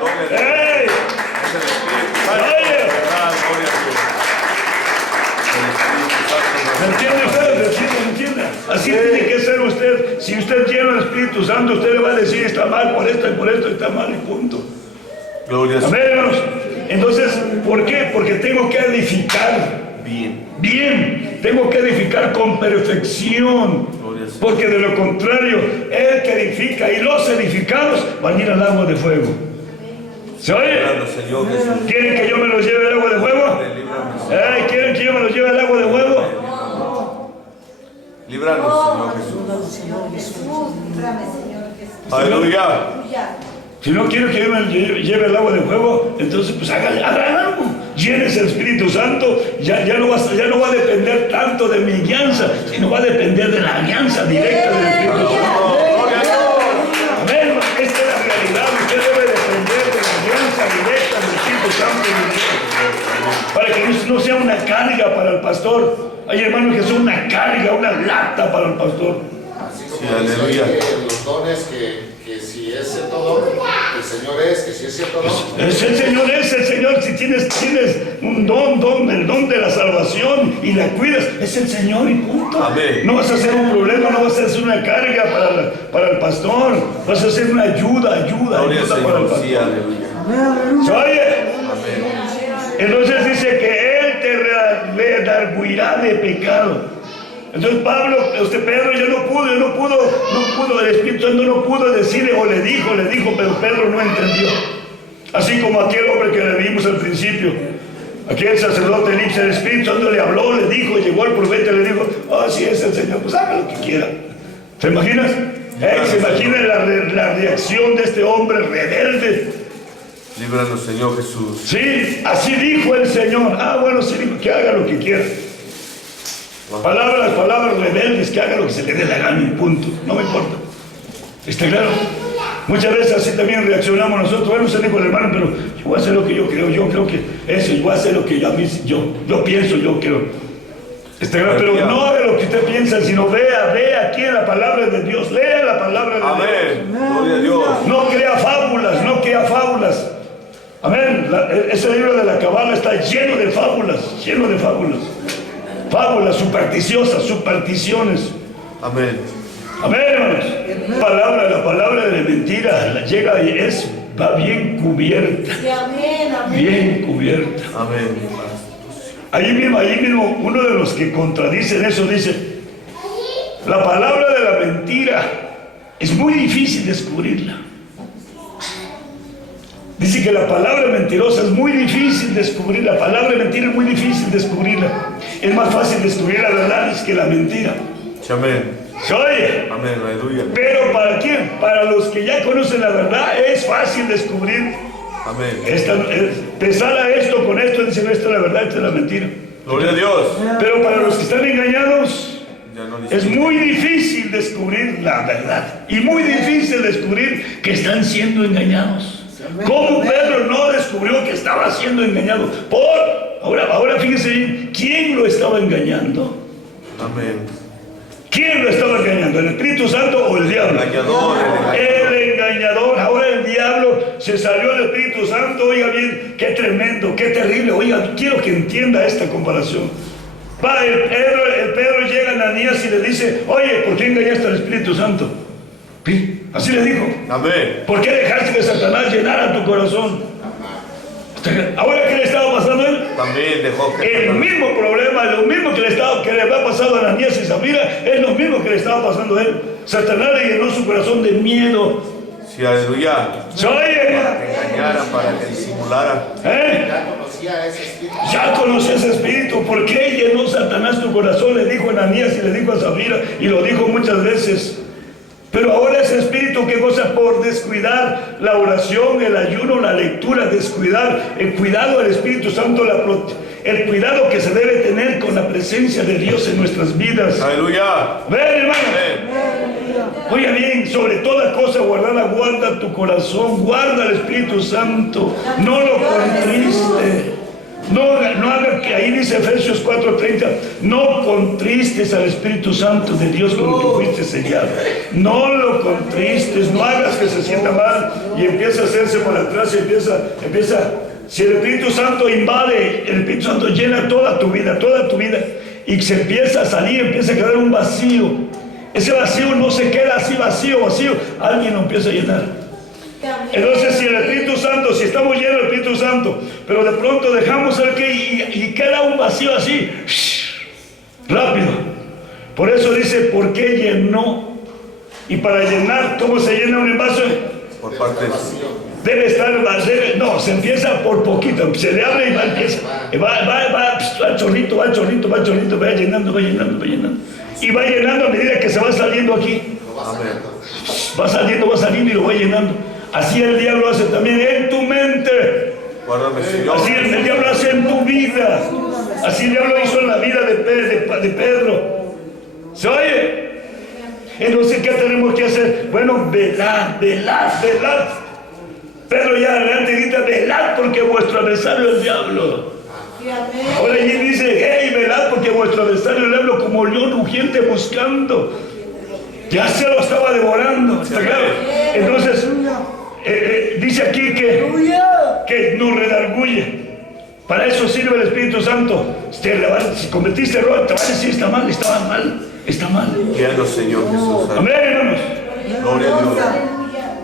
Gloria a ¡Ey! Dios. Es el Espíritu Santo. Oye. ¿Verdad? Gloria a Dios. El Espíritu Santo. ¿Me entiende usted? ¿Me entiende? Así tiene que ser usted. Si usted llena el Espíritu Santo, usted le va a decir, está mal por esto y por esto, está mal y punto. Gloria a Dios. Amén, hermanos. Entonces, ¿por qué? Porque tengo que edificar. Bien, tengo que edificar con perfección, porque de lo contrario, el que edifica y los edificados van a ir al agua de fuego. ¿Se oye? Señor Jesús. ¿Quieren que yo me los lleve al agua de fuego? ¿Quieren que yo me los lleve al agua de fuego? Líbranos, Señor Jesús. Jesús, líbrame, Señor Jesús. Aleluya. Aleluya. Si no quiero que yo me lleve el agua de fuego, entonces pues haga algo. Llenes el Espíritu Santo, ya no va a depender tanto de mi guianza, sino va a depender de la alianza directa del Espíritu Santo. Gloria a Dios. Amén. Esta es la realidad. Usted debe depender de la alianza directa del Espíritu Santo. para que no sea una carga para el pastor. Hay hermanos que son una carga, una lata para el pastor. Así como Sí, dice aleluya. ahí que los dones, que si es cierto don, el Señor es, que si es cierto don. Es el Señor. Si tienes un el don de la salvación y la cuidas, es el Señor y punto. Amén. No vas a hacer un problema, no vas a hacer una carga para el pastor, vas a hacer una ayuda Gloria al para el Señor. pastor. Sí, aleluya. ¿Se oye? Amén. Entonces dice que Él te redarguirá de pecado. Entonces Pedro ya no pudo, el Espíritu Santo no pudo decirle, o le dijo, pero Pedro no entendió. Así como aquel hombre que le vimos al principio, aquel sacerdote elipse, el Espíritu Santo le habló, le dijo, llegó al profeta y le dijo, sí es el Señor, pues haga lo que quiera. ¿Te imaginas? ¿Se imagina la reacción de este hombre rebelde? Líbranos, Señor Jesús. Sí, así dijo el Señor. Bueno, sí dijo que haga lo que quiera. Palabras rebeldes, que haga lo que se le dé la gana y punto. No me importa. ¿Está claro? Muchas veces así también reaccionamos nosotros. Bueno, se dijo el hermano, pero yo voy a hacer lo que yo creo. Yo creo que eso, yo voy a hacer lo que yo pienso, yo creo. ¿Está claro? Pero no haga lo que usted piensa, sino vea aquí en la palabra de Dios. Lea la palabra de Dios. Amén. Gloria a Dios. No crea fábulas. Amén. Ese libro de la Cábala está lleno de fábulas. Fábulas supersticiones. Amén. Amén, hermanos. La palabra de mentira llega y va bien cubierta. Bien cubierta. Amén. Ahí mismo, uno de los que contradicen eso dice, la palabra de la mentira es muy difícil descubrirla. Dice que la palabra mentirosa es muy difícil descubrirla. La palabra mentira es muy difícil descubrirla. Es más fácil descubrir la verdad que la mentira. Amén. ¿Se oye? Amén. Aleluya. Pero ¿para quién? Para los que ya conocen la verdad es fácil descubrir. Amén. Pesala esto con esto, dice esta es la verdad, esta es la mentira. Gloria a Dios. Pero para los que están engañados Ya no dice. es muy difícil descubrir la verdad. Y muy difícil descubrir que están siendo engañados. ¿Cómo Pedro no descubrió que estaba siendo engañado? Ahora fíjese bien, ¿quién lo estaba engañando? Amén. ¿Quién lo estaba engañando? ¿El Espíritu Santo o el diablo? Engañador. El engañador. Ahora el diablo se salió del Espíritu Santo. Oiga bien, qué tremendo, qué terrible. Oiga, quiero que entienda esta comparación. El Pedro llega a Ananías y le dice, oye, ¿por qué engañaste al Espíritu Santo? ¿Sí? Así le dijo. Amén. ¿Por qué dejaste que Satanás llenara tu corazón? Ahora, ¿qué le estaba pasando a él? También dejó que El mismo problema, lo mismo que le había pasado a Ananías y Zafira, es lo mismo que le estaba pasando a él. Satanás le llenó su corazón de miedo. Sí, aleluya. ¿Se oye? Para que engañara, para que disimulara. Ya conocía ese espíritu. Ya conocí ese espíritu. ¿Por qué llenó Satanás tu corazón? Le dijo a Ananías y le dijo a Zafira, y lo dijo muchas veces. Pero ahora ese espíritu que goza por descuidar la oración, el ayuno, la lectura, descuidar el cuidado del Espíritu Santo, el cuidado que se debe tener con la presencia de Dios en nuestras vidas. Aleluya. Ven, hermano. Amén. Oiga bien, sobre toda cosa guardada, guarda tu corazón, guarda el Espíritu Santo, no lo contriste. No haga que ahí dice Efesios 4:30, no contristes al Espíritu Santo de Dios con el que fuiste sellado. No lo contristes, no hagas que se sienta mal y empieza a hacerse por atrás y empieza. Si el Espíritu Santo invade, el Espíritu Santo llena toda tu vida, y se empieza a salir, empieza a quedar un vacío. Ese vacío no se queda así vacío, alguien lo empieza a llenar. Entonces, si el Espíritu Santo, si estamos llenos del Espíritu Santo, pero de pronto dejamos el que y queda un vacío así, rápido. Por eso dice, ¿por qué llenó? Y para llenar, ¿cómo se llena un envase? Por partes. Debe estar, se empieza por poquito, se le abre y va chorrito, va llenando. Y va llenando a medida que se va saliendo aquí. Amén. Va saliendo y lo va llenando. Así el diablo hace también en tu mente. Guárdame, Señor. Así el diablo hace en tu vida. Así el diablo hizo en la vida de Pedro. ¿Se oye? Entonces, ¿qué tenemos que hacer? Bueno, velad. Pedro ya adelante grita, velad porque vuestro adversario es el diablo. Ahora allí dice, hey, velad porque vuestro adversario le hablo como león rugiente buscando. Ya se lo estaba devorando, ¿está claro? Entonces, dice aquí que nos redarguye. Para eso sirve el Espíritu Santo. Si cometiste error, te va a decir, está mal, está mal, está mal. Quiero, Señor Jesús. Amén, hermanos. Gloria a Dios.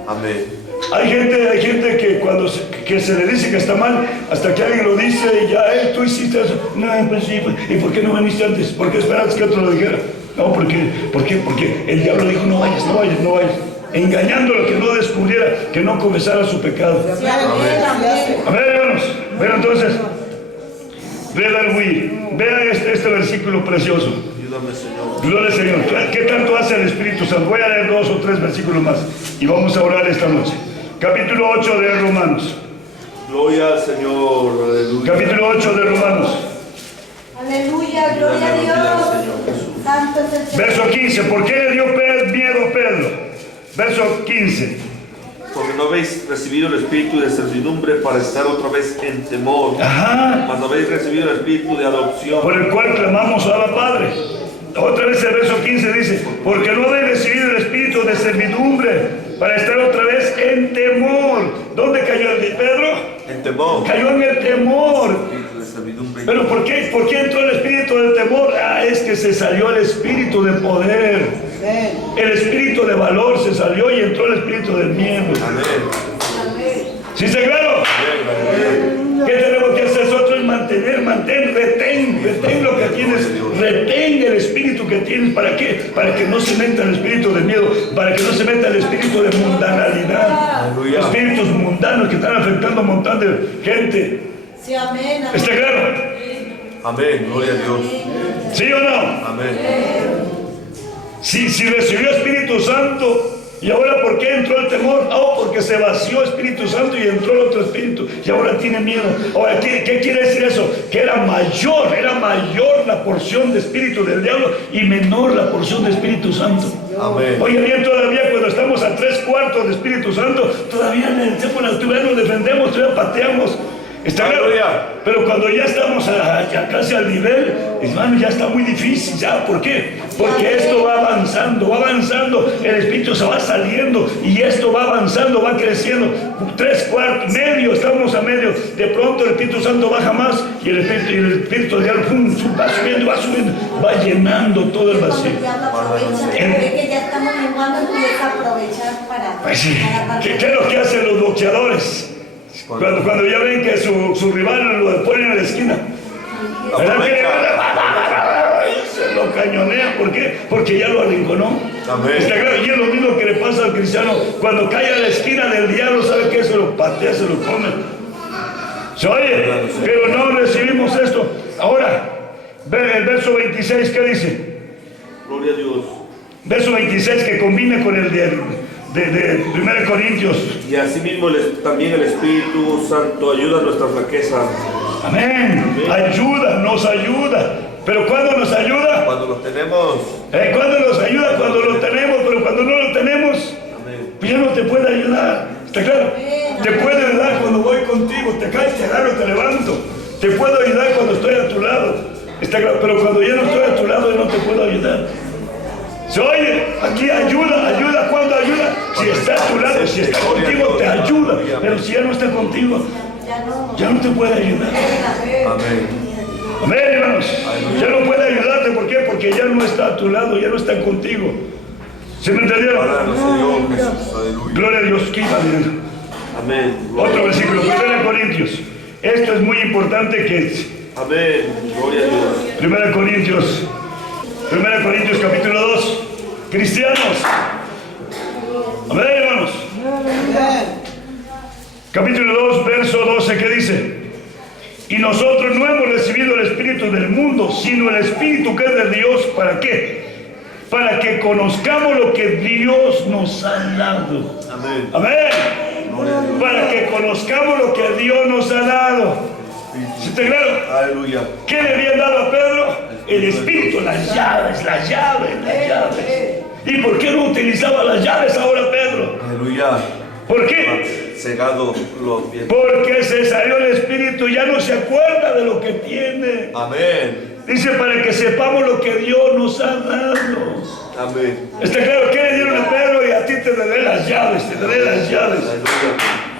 Amén. Hay gente que cuando que se le dice que está mal, hasta que alguien lo dice, ya, tú hiciste eso. No, pues sí, ¿y por qué no viniste antes? ¿Por qué esperaste que otro lo dijera? No, porque el diablo dijo, no vayas, no vayas, no vayas. Engañándolo que no descubriera, que no confesara su pecado. Amén, hermanos. Pero entonces, vea este versículo precioso. Ayúdame, Señor. Gloria al Señor. ¿Qué tanto hace el Espíritu Santo? Voy a leer 2 o 3 versículos más y vamos a orar esta noche. Capítulo 8 de Romanos. Gloria al Señor. Aleluya. Capítulo 8 de Romanos. Aleluya, gloria a Dios. Santo es el Señor. Verso 15. ¿Por qué le dio miedo a Pedro? Verso 15. Porque no habéis recibido el espíritu de servidumbre para estar otra vez en temor. Ajá. Cuando habéis recibido el espíritu de adopción. Por el cual clamamos a la Padre. Otra vez el verso 15 dice, porque no habéis recibido el espíritu de servidumbre para estar otra vez en temor. ¿Dónde cayó el de Pedro? En temor. Cayó en el temor. Espíritu de servidumbre. ¿Pero por qué? ¿Por qué entró el espíritu del temor? Es que se salió el espíritu de poder. El espíritu de valor se salió y entró el espíritu del miedo. Amén. ¿Sí está claro? ¿Qué tenemos que hacer nosotros? Retén lo que tienes, retén el espíritu que tienes. ¿Para qué? Para que no se meta el espíritu de miedo, para que no se meta el espíritu de mundanalidad. Aleluya. Espíritus mundanos que están afectando a un montón de gente. Sí, amén. ¿Está claro? Amén. Gloria a Dios. ¿Sí o no? Amén. Si recibió Espíritu Santo, ¿y ahora por qué entró el temor? Porque se vació Espíritu Santo y entró el otro espíritu y ahora tiene miedo. Ahora, ¿qué quiere decir eso? Que era mayor la porción de espíritu del diablo y menor la porción de Espíritu Santo. Amén. Oye, bien, todavía cuando estamos a 3/4 de Espíritu Santo, todavía nos defendemos, todavía pateamos. Está claro. Pero cuando ya estamos ya casi al nivel, hermano, ya está muy difícil. ¿Ya? ¿Por qué? Porque esto va avanzando, el espíritu se va saliendo y esto va avanzando, va creciendo. 3/4, medio, estamos a medio. De pronto el Espíritu Santo baja más y el espíritu del diablo va subiendo, va llenando todo el vacío. Que ya estamos menguando, empieza a aprovechar para. Pues sí. ¿Qué es lo que hacen los boxeadores? Cuando ya ven que su rival lo ponen en la esquina, ¿verdad que se lo cañonea? ¿Por qué? Porque ya lo arrinconó. Está claro, y es lo mismo que le pasa al cristiano. Cuando cae a la esquina del diablo, ¿sabe qué? Se lo patea, se lo come. ¿Se oye? Pero no recibimos esto. Ahora, ve el verso 26, ¿qué dice? Gloria a Dios. Verso 26 que combina con el de 1 Corintios. Y asimismo también el Espíritu Santo ayuda a nuestra flaqueza. Amén. Nos ayuda. ¿Pero cuándo nos ayuda? Cuando lo tenemos. ¿Cuándo nos ayuda? Cuando lo tenemos, pero cuando no lo tenemos, pues ya no te puede ayudar. ¿Está claro? Te puede ayudar cuando voy contigo, te caes, te agarro, te levanto. Te puedo ayudar cuando estoy a tu lado. Está claro, pero cuando ya no estoy a tu lado, yo no te puedo ayudar. ¿Se oye? Aquí ayuda, ¿cuándo ayuda? Si está a tu lado, si está contigo, te ayuda. Pero si ya no está contigo, ya no te puede ayudar. Amén. Amén, hermanos. Ya no puede ayudarte, ¿por qué? Porque ya no está a tu lado, ya no está contigo. ¿Se me entendieron? Señor Jesús. Aleluya. Gloria a Dios, ¿qué iba leyendo? Amén. Otro versículo, 1 Corintios. Esto es muy importante que... Amén. Gloria a Dios. 1 Corintios capítulo 2. Cristianos. Amén, hermanos. Capítulo 2, verso 12, ¿qué dice? Y nosotros no hemos recibido el espíritu del mundo, sino el espíritu que es de Dios. ¿Para qué? Para que conozcamos lo que Dios nos ha dado. Amén. Amén. Para que conozcamos lo que Dios nos ha dado. ¿Sí está claro? Aleluya. ¿Qué le habían dado a Pedro? El espíritu, las llaves. ¿Y por qué no utilizaba las llaves ahora Pedro? Aleluya. ¿Por qué? Cegado los bien. Porque se salió el espíritu, ya no se acuerda de lo que tiene. Amén. Dice para que sepamos lo que Dios nos ha dado. Amén. Está claro que le dieron a Pedro y a ti te daré las llaves, te daré las llaves. Aleluya.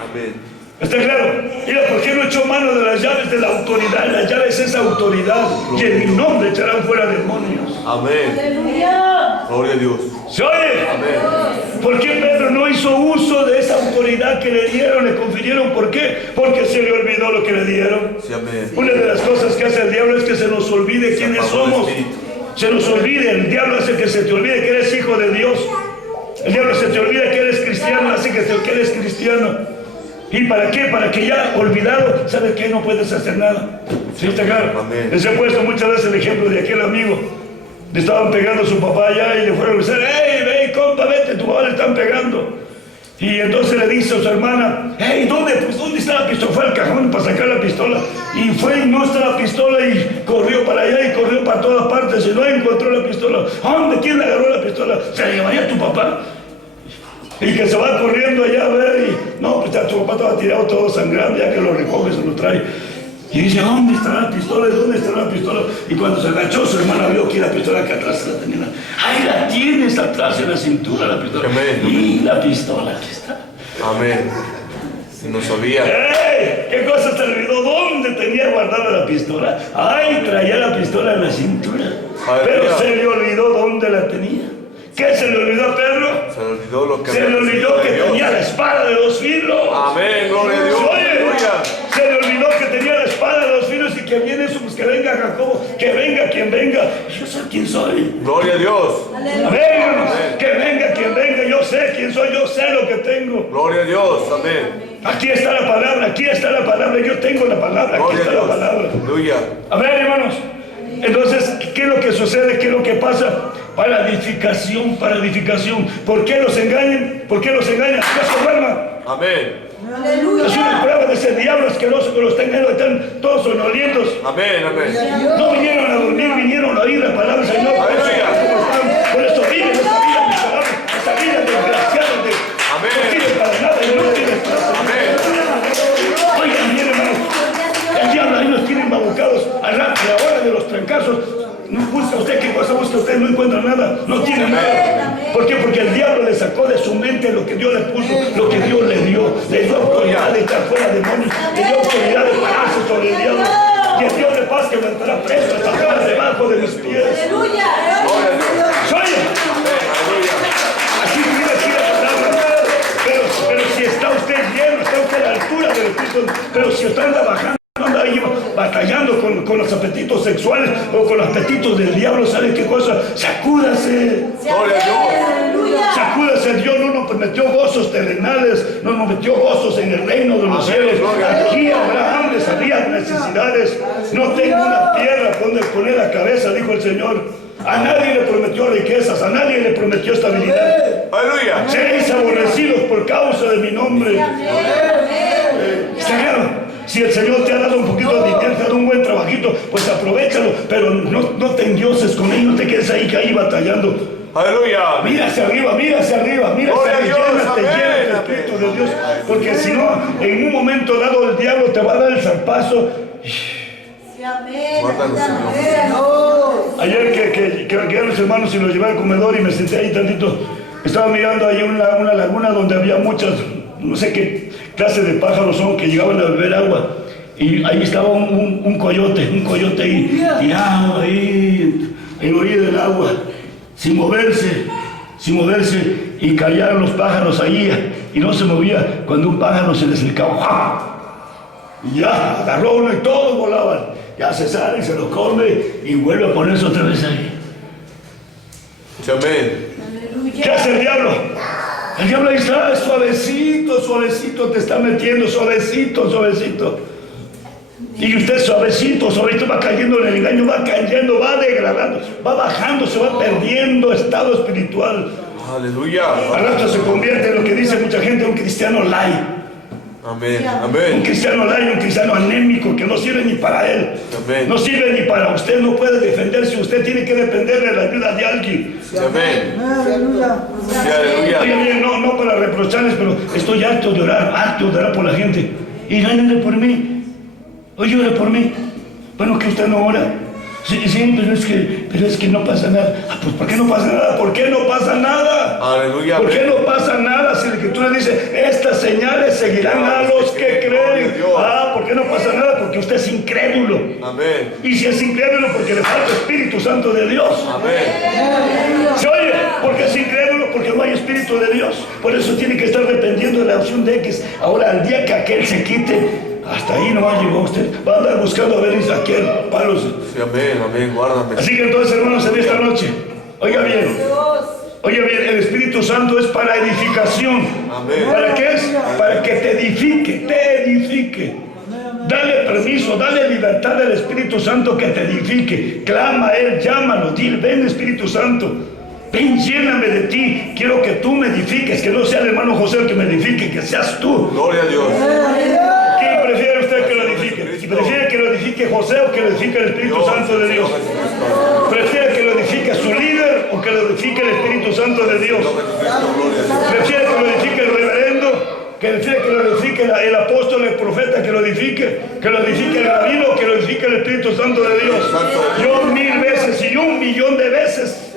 Amén. ¿Está claro? Mira, ¿por qué no echó mano de las llaves de la autoridad? Las llaves es autoridad. Y en mi nombre echarán fuera demonios. Amén. Aleluya. Gloria a Dios. ¿Se oye? Amén. ¿Por qué Pedro no hizo uso de esa autoridad que le dieron, le confirieron? ¿Por qué? Porque se le olvidó lo que le dieron. Sí, amén. Una de las cosas que hace el diablo es que se nos olvide quiénes apagó el somos. espíritu. Se nos olvide, el diablo hace que se te olvide que eres hijo de Dios. El diablo se te olvida que eres cristiano, hace que eres cristiano. ¿Y para qué? Para que ya olvidado, ¿sabes qué? No puedes hacer nada. ¿Sí está claro? Amén. Les he puesto muchas veces el ejemplo de aquel amigo. Le estaban pegando a su papá allá y le fueron a decir, ¡hey, compa, vete, tu papá le están pegando! Y entonces le dice a su hermana, ¡hey, ¿dónde está la pistola? Fue al cajón para sacar la pistola. Y fue y no está la pistola y corrió para allá y corrió para todas partes y no encontró la pistola. ¿A dónde? ¿Quién le agarró la pistola? Se la llevaría a tu papá. Y que se va corriendo allá a ver y no, pues ya tu papá estaba tirado todo sangrando, ya que lo recoge, se lo trae. Y dice, ¿dónde está la pistola? ¿Dónde está la pistola? Y cuando se agachó, su hermana vio que la pistola que atrás la tenía. ¡Ay, la tienes atrás en la cintura, la pistola! Amén. Y la pistola, aquí está. Amén. No sabía. ¡Ey! ¿Qué cosa se olvidó? ¿Dónde tenía guardada la pistola? ¡Ay, traía la pistola en la cintura! Pero se le olvidó dónde la tenía. ¿Qué se le olvidó a Pedro? Se le olvidó lo que Se le olvidó que tenía la espada de 2 filos. Amén, gloria a Dios. Oye, Aleluya. se le olvidó que tenía la espada de 2 filos y que viene eso, pues que venga Jacobo, que venga quien venga. Yo sé quién soy. Gloria a Dios. Venga, que venga quien venga. Yo sé quién soy, yo sé lo que tengo. Gloria a Dios. Amén. Aquí está la palabra, aquí está la palabra. Yo tengo la palabra, aquí Gloria a está la Dios. palabra. Aleluya. A ver, hermanos. Entonces, ¿qué es lo que sucede? ¿Qué es lo que pasa? Para edificación, para edificación. ¿Por qué los engañan? ¿Por qué los engañan? Que se duerman. Amén. Es una prueba de ese diablo asqueroso que los está engañando, están todos sonolientos. Amén. Amén. No vinieron a dormir, vinieron a oír la palabra del Señor. Por eso, Aleluya. por eso viven esa vida miserable, esa vida desgraciada de Amén. no sirve para nada, inútiles. Amén. Oigan bien, hermanos, el diablo ahí los tiene embabucados al rato, a la hora de los trancazos. No busca usted, ¿qué cosa busca usted? No encuentra nada, no tiene nada. ¿Por qué? Porque el diablo le sacó de su mente lo que Dios le puso, lo que Dios le dio autoridad de echar fuera demonios, le dio autoridad de pararse sobre el diablo. Y el Dios de paz que levantará preso hasta estar debajo de mis pies. Aleluya. ¡Soy! Así viene así la palabra. Pero si está usted lleno, está usted a la altura del Espíritu, pero si usted anda bajando, anda ahí batallando con los apetitos sexuales o con los apetitos del diablo, ¿sabe qué cosa? Sacúdase. Gloria a Dios. Sacúdase. Dios no nos metió gozos terrenales, no nos metió gozos en el reino de los cielos. Aquí habrá hambres, había necesidades. No tengo una tierra donde poner la cabeza, dijo el Señor. A nadie le prometió riquezas, a nadie le prometió estabilidad. Aleluya. Seréis aborrecidos por causa de mi nombre. ¿Está claro? Si el Señor te ha dado un poquito de dinero, te ha dado un buen trabajito, pues aprovechalo, pero no te endioses con ellos, no te quedes ahí batallando. Aleluya. Mira hacia arriba, mira hacia arriba, mira hacia arriba, llénate del Espíritu de Dios, porque si no, en un momento dado el diablo te va a dar el zarpazo. Guárdanos, Señor. Ayer que quedaron los hermanos y los llevé al comedor y me senté ahí tantito, estaba mirando ahí una laguna donde había muchas, no sé qué clase de pájaros son que llegaban a beber agua. Y ahí estaba un coyote ahí, tirado ahí, en orilla del agua, sin moverse, y callaron los pájaros ahí, y no se movía. Cuando un pájaro se le acercaba, y ya, agarró uno y todos volaban. Ya se sale, se lo come y vuelve a ponerse otra vez ahí. Amén. ¿Qué hace el diablo? El diablo ahí está, suavecito te está metiendo, suavecito. Y usted suavecito va cayendo en el engaño, va cayendo, va degradando, va bajando, se va perdiendo estado espiritual. Aleluya. Al rato se convierte en lo que dice mucha gente, un cristiano light. Amén. Un Amén. cristiano laio, un cristiano anémico que no sirve ni para él. Amén. No sirve ni para usted, no puede defenderse. Usted tiene que depender de la ayuda de alguien. Amén. Aleluya. Sí, aleluya. Oye, bien, no para reprocharles, pero estoy harto de orar por la gente. Y no ore por mí. Oye, ore por mí. Bueno, que usted no ora. Sí, pero es que no pasa nada. Ah, pues ¿por qué no pasa nada? ¿Por qué no pasa nada? Aleluya. ¿Por qué no pasa nada si la Escritura dice estas señales seguirán a los que creen? Ah, ¿por qué no pasa nada? Porque usted es incrédulo. Amén. Y si es incrédulo, porque le falta Espíritu Santo de Dios. Amén. ¿Se oye? Porque es incrédulo, porque no hay Espíritu de Dios. Por eso tiene que estar dependiendo de la opción de X. Ahora, al día que aquel se quite, hasta ahí no llegó usted. Va a andar buscando a ver aquel palos. Sí, amén, amén. Guárdame. Así que entonces, hermanos, en esta noche, oiga bien, el Espíritu Santo es para edificación. Amén. ¿Para qué es? Para que te edifique. Dale permiso, dale libertad al Espíritu Santo que te edifique. Clama a Él, llámalo, dile, ven Espíritu Santo. Ven, lléname de ti. Quiero que tú me edifiques, que no sea el hermano José el que me edifique, que seas tú. Gloria a Dios. ¿Quién prefiere usted que lo edifique? ¿Prefiere que lo edifique José o que lo edifique el Espíritu Santo de Dios? ¿Prefiere que lo edifique su líder o que lo edifique el Espíritu Santo de Dios? ¿Prefiere que lo edifique el reverendo? ¿Que prefiere que lo edifique el apóstol, el profeta, que lo edifique? ¿Que lo edifique el rabino o que lo edifique el Espíritu Santo de Dios? Yo 1000 veces y 1.000.000 de veces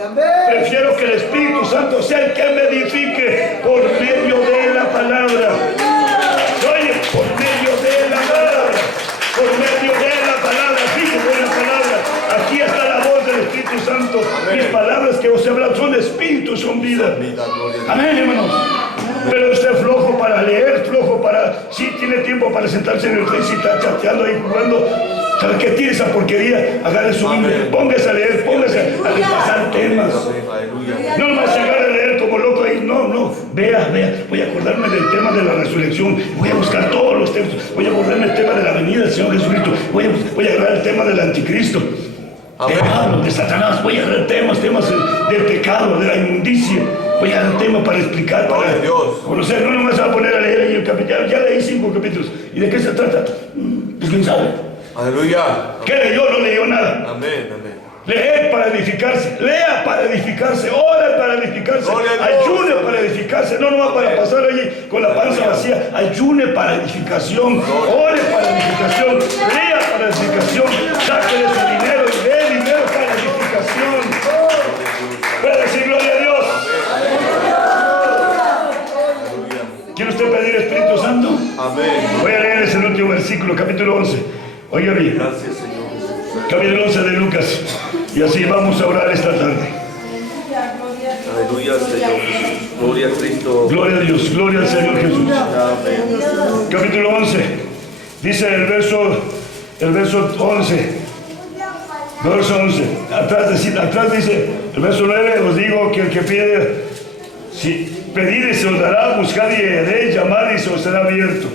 prefiero que el Espíritu Santo sea el que me edifique por medio de la palabra. Oye, por medio de la palabra. Por medio de la palabra, fíjate en la palabra. Aquí está la voz del Espíritu Santo. Mis palabras que os he hablado son espíritu, son vida. Amén, hermanos. Pero usted es flojo para leer, flojo para... Sí, tiene tiempo para sentarse en el Face y estar chateando ahí, jugando. ¿Sabe qué? Tire esa porquería, agarre su Biblia, póngase a leer, póngase a repasar temas. No nomás se agarre a leer como loco ahí, no, vea. Voy a acordarme del tema de la resurrección, voy a buscar todos los temas, voy a acordarme el tema de la venida del Señor Jesucristo, voy a agarrar el tema del anticristo, de Satanás, voy a agarrar temas del pecado, de la inmundicia. Voy a dar tema para explicar, para conocer. No nomás se va a poner a leer ahí el capítulo. Ya leí 5 capítulos. ¿Y de qué se trata? Pues quién sabe. Aleluya. ¿Qué leyó? No leyó nada. Amén, amén. Leer para edificarse. Lea para edificarse. Ora para edificarse. Ayune para edificarse. No nomás para pasar allí con la panza vacía. Ayune para edificación. Ore para edificación. Lea para edificación. Sáquele su dinero y dé dinero para edificación. Puede decir gloria a Dios. ¿Quiere usted pedir Espíritu Santo? Amén. Voy a leerles el último versículo, capítulo 11. Oiga bien. Gracias, Señor. Capítulo 11 de Lucas. Y así vamos a orar esta tarde. Aleluya, Señor Jesús. Gloria a Cristo. Gloria a Dios, gloria al Señor Jesús. Amén. Capítulo 11. Dice el verso 11. Verso 11. Atrás dice el verso 9. Os digo que el que pide, si pedir y se os dará, buscar y hallaréis, llamar y se os será abierto.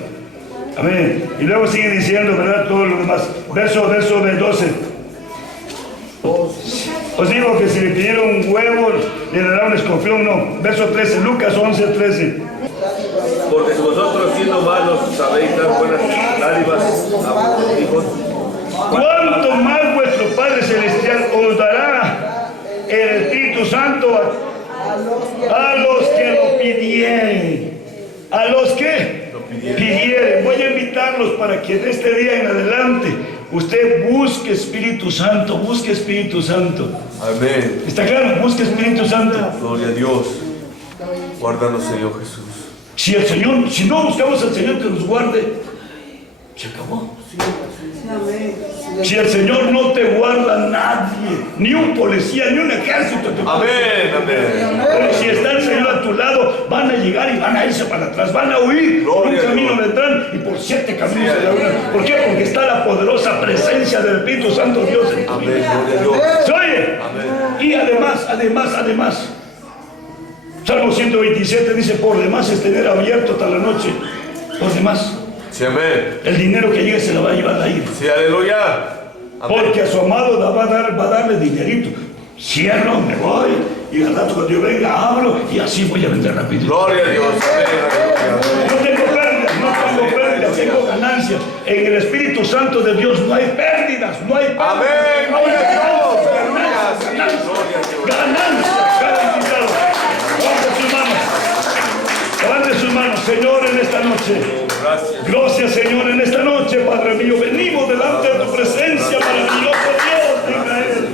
Amén. Y luego sigue diciendo, ¿verdad? Todo lo demás. Verso 12. Os digo que si le pidieron un huevo, le dará un escorpión. No. Verso 13. Lucas 11:13. Porque si vosotros siendo malos sabéis dar buenas dádivas a vuestros hijos, ¿cuánto más vuestro Padre Celestial os dará el Espíritu Santo a los que lo pidieren? ¿A los que pidieren? Voy a invitarlos para que en este día en adelante usted busque Espíritu Santo, busque Espíritu Santo. amén. ¿Está claro? Busque Espíritu Santo. Gloria a Dios. Guárdanos, Señor Jesús. Si no buscamos al Señor que nos guarde, se acabó. Si el Señor no te guarda, nadie, ni un policía, ni un ejército te guarda. Amén, amén. Pero si está el Señor a tu lado, van a llegar y van a irse para atrás, van a huir. Por un camino vendrán y por 7 caminos se abrirán. ¿Por qué? Porque está la poderosa presencia del Espíritu Santo Dios en tu vida. Amén, gloria a Dios. ¿Se oye? Amén. Y además, Salmo 127 dice, por demás es tener abierto hasta la noche. Por demás. Sí, amén. El dinero que llegue se lo va a llevar a ir. Sí, aleluya. Amén. Porque a su amado va a darle dinerito. Cierro, me voy, y al rato cuando yo venga hablo, y así voy a vender rápido. Gloria a Dios. Amén, aleluya. No tengo pérdida, ganancia. En el Espíritu Santo de Dios no hay pérdidas, no hay pérdidas. Amén, gloria a Dios, aleluya, Ganancia, garantizado. Levante sus manos. Levante sus manos, Señor, en esta noche. gracias. Gracias, Señor, en esta noche, Padre mío. Venimos delante de tu presencia, maravilloso Dios de Israel.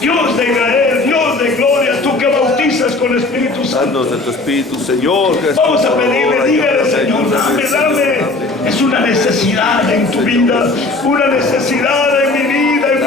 Dios de Israel, Dios de gloria, tú que bautizas con el Espíritu Santo. Danos de tu Espíritu, Señor. Que es tu Vamos a pedirle, favor, dígale, ayúdame, Señor, ayúdame, dame. Es una necesidad en tu vida, una necesidad